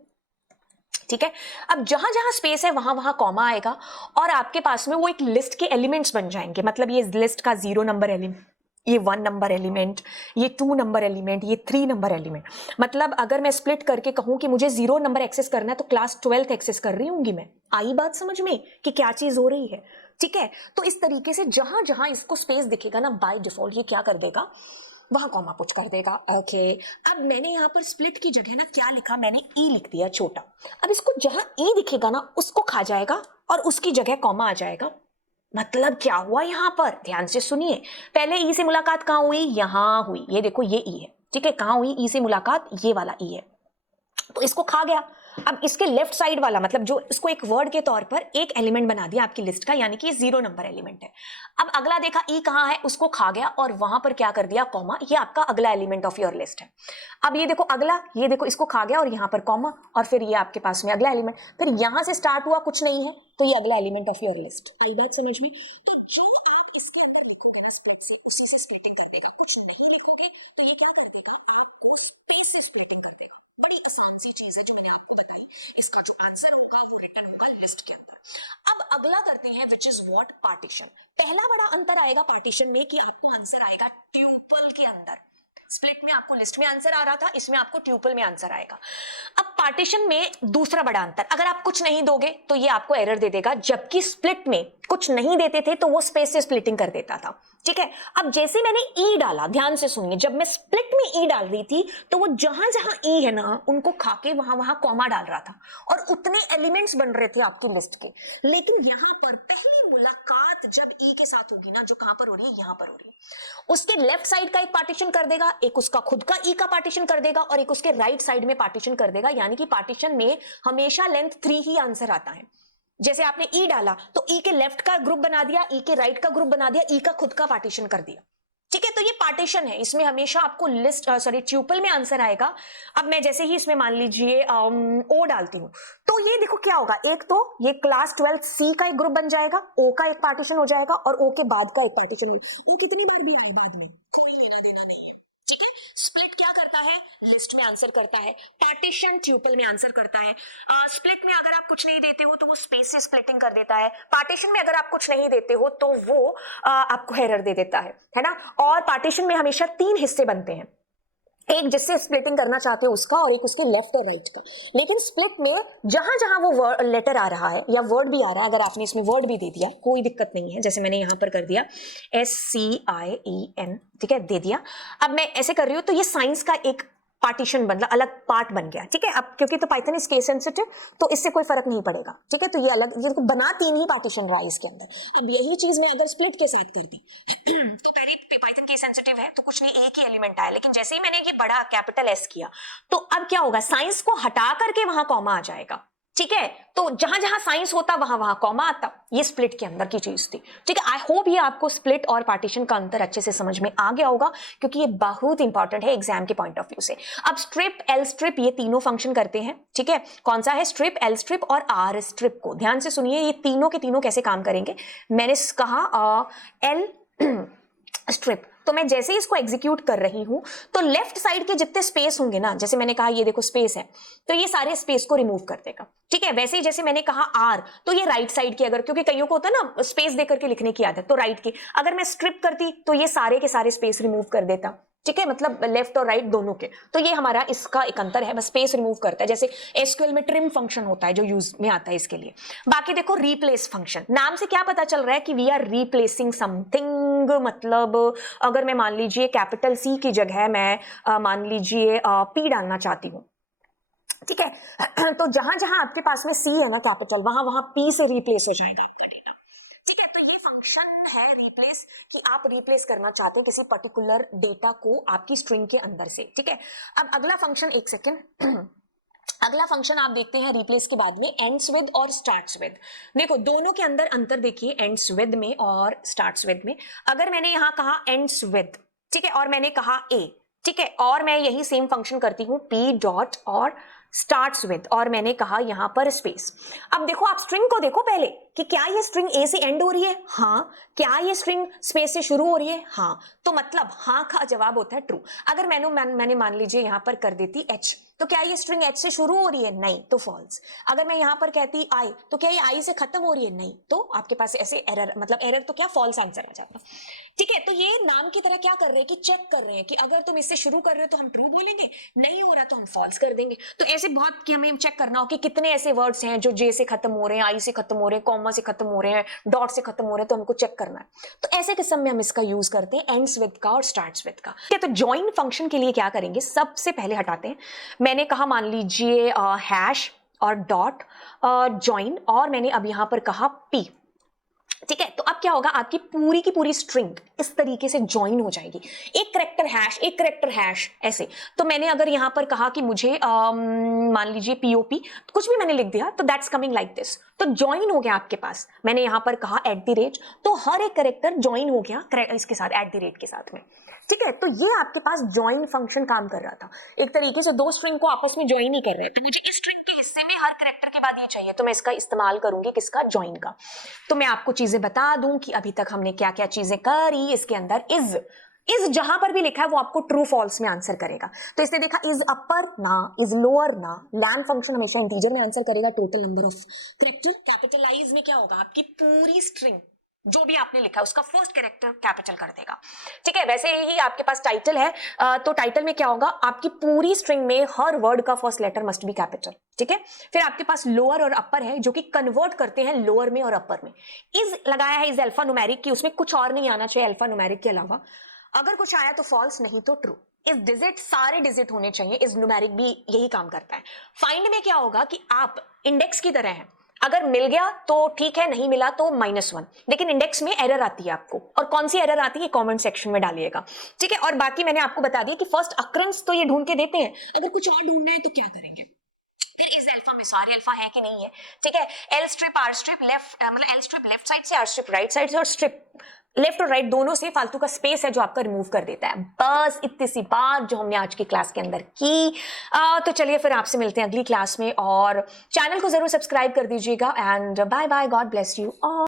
ठीक है। अब जहां जहां स्पेस है वहां वहां कॉमा आएगा और आपके पास में वो एक लिस्ट के एलिमेंट्स बन जाएंगे। मतलब ये लिस्ट का 0 नंबर एलिमेंट, ये 1 नंबर एलिमेंट, ये 2 नंबर एलिमेंट, ये 3 नंबर एलिमेंट। मतलब अगर मैं स्प्लिट करके कहूं कि मुझे 0 नंबर एक्सेस करना है तो क्लास 12 एक्सेस कर रही होंगी मैं। आई बात समझ में कि क्या चीज हो रही है, ठीक है। तो इस तरीके से जहां जहां इसको स्पेस दिखेगा ना, बाय डिफॉल्ट ये क्या कर देगा, वहां कॉमा पुट कर देगा। ओके, अब मैंने यहाँ पर स्प्लिट की जगह ना क्या लिखा, मैंने ई लिख दिया छोटा। अब इसको जहां ई दिखेगा ना उसको खा जाएगा और उसकी जगह कॉमा आ जाएगा। मतलब क्या हुआ यहाँ पर, ध्यान से सुनिए। पहले ई से मुलाकात कहाँ हुई, यहां हुई, ये देखो ये ई है, ठीक है। कहाँ हुई ई से मुलाकात, ये वाला ई है, तो इसको खा गया। अब इसके लेफ्ट साइड वाला, मतलब जो इसको एक वर्ड के तौर पर एक एलिमेंट बना दिया आपकी लिस्ट का, यानी कि 0 नंबर एलिमेंट है। अब अगला देखा ई कहां है, उसको खा गया और वहां पर क्या कर दिया, कॉमा। ये आपका अगला एलिमेंट ऑफ योर लिस्ट है। अब ये देखो अगला, ये देखो इसको खा गया और यहां पर कॉमा, और फिर ये आपके पास में अगला एलिमेंट। फिर यहां से स्टार्ट हुआ, कुछ नहीं है, तो ये अगला एलिमेंट ऑफ योर लिस्ट। आई बात समझ में। तो जो आप इसके अंदर लिखोगे ना स्प्लिट से, उसी से स्प्लिटिंग कर देगा। कुछ नहीं लिखोगे तो ये क्या कर देगा, आपको स्पेस से स्प्लिटिंग कर देगा। बड़ी आसान सी चीज है जो मैंने आपको बताई। इसका जो आंसर होगा वो रिटर्न होगा लिस्ट के अंदर। अब अगला करते हैं, विच इज व्हाट, पार्टीशन। पहला बड़ा अंतर आएगा पार्टीशन में कि आपको आंसर आएगा ट्यूपल के अंदर। स्प्लिट में आपको लिस्ट में आंसर आ रहा था, इसमें आपको ट्यूपल में आंसर आएगा। अब पार्टीशन में दूसरा बड़ा अंतर, अगर आप कुछ नहीं दोगे तो ये आपको एरर दे देगा, जबकि स्प्लिट में कुछ नहीं देते थे तो वो स्पेस से स्प्लिटिंग कर देता था, ठीक है। अब जैसे मैंने ई डाला, ध्यान से सुनिए, जब मैं स्प्लिट में ई डाल रही थी तो वो जहां जहां ई है ना उनको खाके वहां वहां कॉमा डाल रहा था और उतने एलिमेंट्स बन रहे थे आपकी लिस्ट के। लेकिन यहां पर पहली मुलाकात जब ई के साथ होगी ना, जो कहां पर हो रही है, यहां पर हो रही है, उसके लेफ्ट साइड का एक पार्टीशन कर देगा, एक उसका खुद का ई का पार्टीशन कर देगा और एक उसके राइट साइड में पार्टीशन कर देगा। यानी कि पार्टीशन में हमेशा लेंथ 3 ही आंसर आता है। जैसे आपने ई डाला तो ई के लेफ्ट का ग्रुप बना दिया, ई के राइट का ग्रुप बना दिया, ई का खुद का पार्टीशन कर दिया, ठीक है। तो ये पार्टीशन है, इसमें हमेशा आपको लिस्ट ट्यूपल में आंसर आएगा। अब मैं जैसे ही इसमें मान लीजिए ओ डालती हूं तो ये देखो क्या होगा, एक तो ये क्लास 12 सी का एक ग्रुप बन जाएगा, ओ का एक पार्टीशन हो जाएगा और ओ के बाद का एक पार्टीशन होगा। ओ कितनी बार भी आए बाद में कोई लेना देना नहीं है, ठीक है। स्प्लिट क्या करता है, लिस्ट में आंसर करता है, पार्टीशन ट्यूपल में आंसर करता है। स्प्लिट में अगर आप कुछ नहीं देते हो तो वो स्पेस से स्प्लिटिंग कर देता है, पार्टीशन में अगर आप कुछ नहीं देते हो तो वो आपको एरर दे देता है ना। और पार्टीशन में हमेशा 3 हिस्से बनते हैं, एक जिससे स्प्लिटिंग करना चाहते हो उसका और एक उसके लेफ्ट और राइट का। लेकिन स्प्लिट में जहां जहां वो लेटर आ रहा है या वर्ड भी आ रहा है, अगर आपने इसमें वर्ड भी दे दिया कोई दिक्कत नहीं है, जैसे मैंने यहां पर कर दिया SCIEN, ठीक है, दे दिया। अब मैं ऐसे कर रही हूं तो ये साइंस का एक पार्टीशन मतलब अलग पार्ट बन गया, ठीक है। अब क्योंकि तो पाइथन इज केस सेंसिटिव तो इससे कोई फर्क नहीं पड़ेगा, ठीक है। तो ये अलग, ये बना 3 ही पार्टीशन रहा है इसके अंदर। अब यही चीज मैं अगर स्प्लिट के साथ करती तो पहले पाइथन केस सेंसिटिव है तो कुछ नहीं, एक ही एलिमेंट आया, लेकिन जैसे ही मैंने ये बड़ा कैपिटल एस किया तो अब क्या होगा, साइंस को हटा करके वहां कॉमा आ जाएगा, ठीक है। तो जहां जहां साइंस होता वहां वहां कॉमा आता, ये स्प्लिट के अंदर की चीज थी, ठीक है। आई होप ये आपको स्प्लिट और पार्टीशन का अंतर अच्छे से समझ में आ गया होगा, क्योंकि ये बहुत इंपॉर्टेंट है एग्जाम के पॉइंट ऑफ व्यू से। अब स्ट्रिप, एल स्ट्रिप, ये तीनों फंक्शन करते हैं, ठीक है। कौन सा है, स्ट्रिप, एल स्ट्रिप और आर स्ट्रिप को ध्यान से सुनिए, ये तीनों के तीनों कैसे काम करेंगे। मैंने कहा एल स्ट्रिप, तो मैं जैसे ही इसको एग्जीक्यूट कर रही हूं तो लेफ्ट साइड के जितने स्पेस होंगे ना, जैसे मैंने कहा ये देखो स्पेस है, तो ये सारे स्पेस को रिमूव कर देगा, ठीक है। वैसे ही जैसे मैंने कहा आर, तो ये राइट साइड की, अगर क्योंकि कईयों को होता है ना स्पेस देकर के लिखने की आदत, तो राइट की अगर मैं स्ट्रिप करती तो ये सारे के सारे स्पेस रिमूव कर देता, ठीक है, मतलब लेफ्ट और राइट दोनों के। तो ये हमारा इसका एक अंतर है, बस स्पेस रिमूव करता है, जैसे एसक्यूएल में ट्रिम फंक्शन होता है जो यूज में आता है इसके लिए। बाकी देखो रिप्लेस फंक्शन, नाम से क्या पता चल रहा है कि वी आर रिप्लेसिंग समथिंग, मतलब अगर मैं मान लीजिए कैपिटल सी की जगह मैं मान लीजिए पी डालना चाहती हूँ, ठीक है, तो जहां जहां आपके पास में सी है ना कैपिटल, वहां वहां पी से रिप्लेस हो जाएगा आपका डेटा। ठीक है, तो ये फंक्शन है रिप्लेस, कि आप रिप्लेस करना चाहते हैं किसी पर्टिकुलर डेटा को आपकी स्ट्रिंग के अंदर से। ठीक है, अब अगला फंक्शन, एक सेकेंड अगला फंक्शन आप देखते हैं रिप्लेस के बाद में एंड्स विद और स्टार्ट्स विद। देखो दोनों के अंदर अंतर देखिए, एंड्स विद में और स्टार्ट्स विद में। अगर मैंने यहां कहा एंड्स विद, ठीक है, और मैंने कहा ए, ठीक है, और मैं यही सेम फंक्शन करती हूं पी डॉट और स्टार्ट्स विद, और मैंने कहा यहां पर स्पेस। अब देखो आप स्ट्रिंग को देखो पहले कि क्या ये स्ट्रिंग ए से एंड हो रही है, हाँ। क्या ये स्ट्रिंग स्पेस से शुरू हो रही है, हाँ। तो मतलब हाँ का जवाब होता है ट्रू। अगर मैंने मान लीजिए यहां पर कर देती एच, तो क्या ये स्ट्रिंग एच से शुरू हो रही है, नहीं, तो फॉल्स। अगर मैं यहां पर कहती आई, तो क्या ये आई से खत्म हो रही है, नहीं, तो आपके पास ऐसे एरर, मतलब एरर तो क्या, फॉल्स आंसर आ जाता। ठीक है, तो ये नाम की तरह क्या कर रहे हैं कि चेक कर रहे हैं कि अगर तुम इससे शुरू कर रहे हो तो हम ट्रू बोलेंगे, नहीं हो रहा तो हम फॉल्स कर देंगे। तो ऐसे बहुत कि हमें चेक करना हो कि कितने ऐसे वर्ड्स हैं जो जे से खत्म हो रहे हैं, आई से खत्म हो रहे हैं, कॉमा से खत्म हो रहे हैं, डॉट से खत्म हो रहे हैं, तो हमको चेक करना है। तो ऐसे किस्म में हम इसका यूज करते हैं एंड्स विद का और स्टार्ट्स विद का। ठीक है, तो ज्वाइन फंक्शन के लिए क्या करेंगे, सबसे पहले हटाते हैं, मैंने कहा मान लीजिए हैश और डॉट ज्वाइन, और मैंने अब यहां पर कहा पी। ठीक है, तो अब क्या होगा, आपकी पूरी की पूरी स्ट्रिंग इस तरीके से ज्वाइन हो जाएगी, एक करेक्टर हैश, एक करेक्टर हैश, ऐसे। तो मैंने अगर यहां पर कहा कि मुझे मान लीजिए पीओपी, तो कुछ भी मैंने लिख दिया, तो दैट्स कमिंग लाइक दिस, तो ज्वाइन हो गया आपके पास। मैंने यहां पर कहा @, तो हर एक करेक्टर ज्वाइन हो गया इसके साथ, @ के साथ में। ठीक है, तो ये आपके पास ज्वाइन फंक्शन काम कर रहा था, एक तरीके से दो स्ट्रिंग को आपस में ज्वाइन ही कर रहे हैं। तो मुझे स्ट्रिंग के हिस्से में हर करेक्टर के बाद ये चाहिए, तो मैं इसका इस्तेमाल करूंगी, किसका, ज्वाइन का। तो मैं आपको चीजें बता दूं कि अभी तक हमने क्या क्या चीजें करी। इसके अंदर इज जहां पर भी लिखा है वो आपको ट्रू फॉल्स में आंसर करेगा। तो इसने देखा इज अपर ना, इज लोअर ना, लैन फंक्शन हमेशा इंटीजर में आंसर करेगा, total number of character. Capitalize में क्या होगा, आपकी पूरी स्ट्रिंग जो भी आपने लिखा है उसका फर्स्ट कैरेक्टर कैपिटल कर देगा। ठीक है, वैसे ही आपके पास टाइटल है, तो टाइटल में क्या होगा, आपकी पूरी स्ट्रिंग में हर वर्ड का first letter must be capital. ठीक है, फिर आपके पास लोअर और अपर है जो कि कन्वर्ट करते हैं लोअर में और अपर में। इज लगाया है, इज अल्फा न्यूमेरिक की, उसमें कुछ और नहीं आना चाहिए अल्फा न्यूमेरिक के अलावा। अगर कुछ आया तो फॉल्स, नहीं तो ट्रू। इस डिजिट सारे डिजिट होने चाहिए, इस न्यूमेरिक भी यही काम करता है। फाइंड में क्या होगा कि आप इंडेक्स की तरह है, अगर मिल गया तो ठीक है, नहीं मिला तो -1, लेकिन इंडेक्स में एरर आती है आपको, और कौन सी एरर आती है कमेंट सेक्शन में डालिएगा। ठीक है, और बाकी मैंने आपको बता दिया कि फर्स्ट अक्रंस तो ये ढूंढ के देते हैं, अगर कुछ और ढूंढना है तो क्या करेंगे, फिर इस अल्फा में सारे अल्फा है कि नहीं है। ठीक है, L strip R strip left, मतलब एल स्ट्रिप लेफ्ट साइड से, आर स्ट्रिप राइट साइड से, और स्ट्रिप लेफ्ट और राइट दोनों से फालतू का स्पेस है जो आपका रिमूव कर देता है। बस इतनी सी बात जो हमने आज की क्लास के अंदर की। तो चलिए फिर आपसे मिलते हैं अगली क्लास में, और चैनल को जरूर सब्सक्राइब कर दीजिएगा। And bye bye, god bless you all.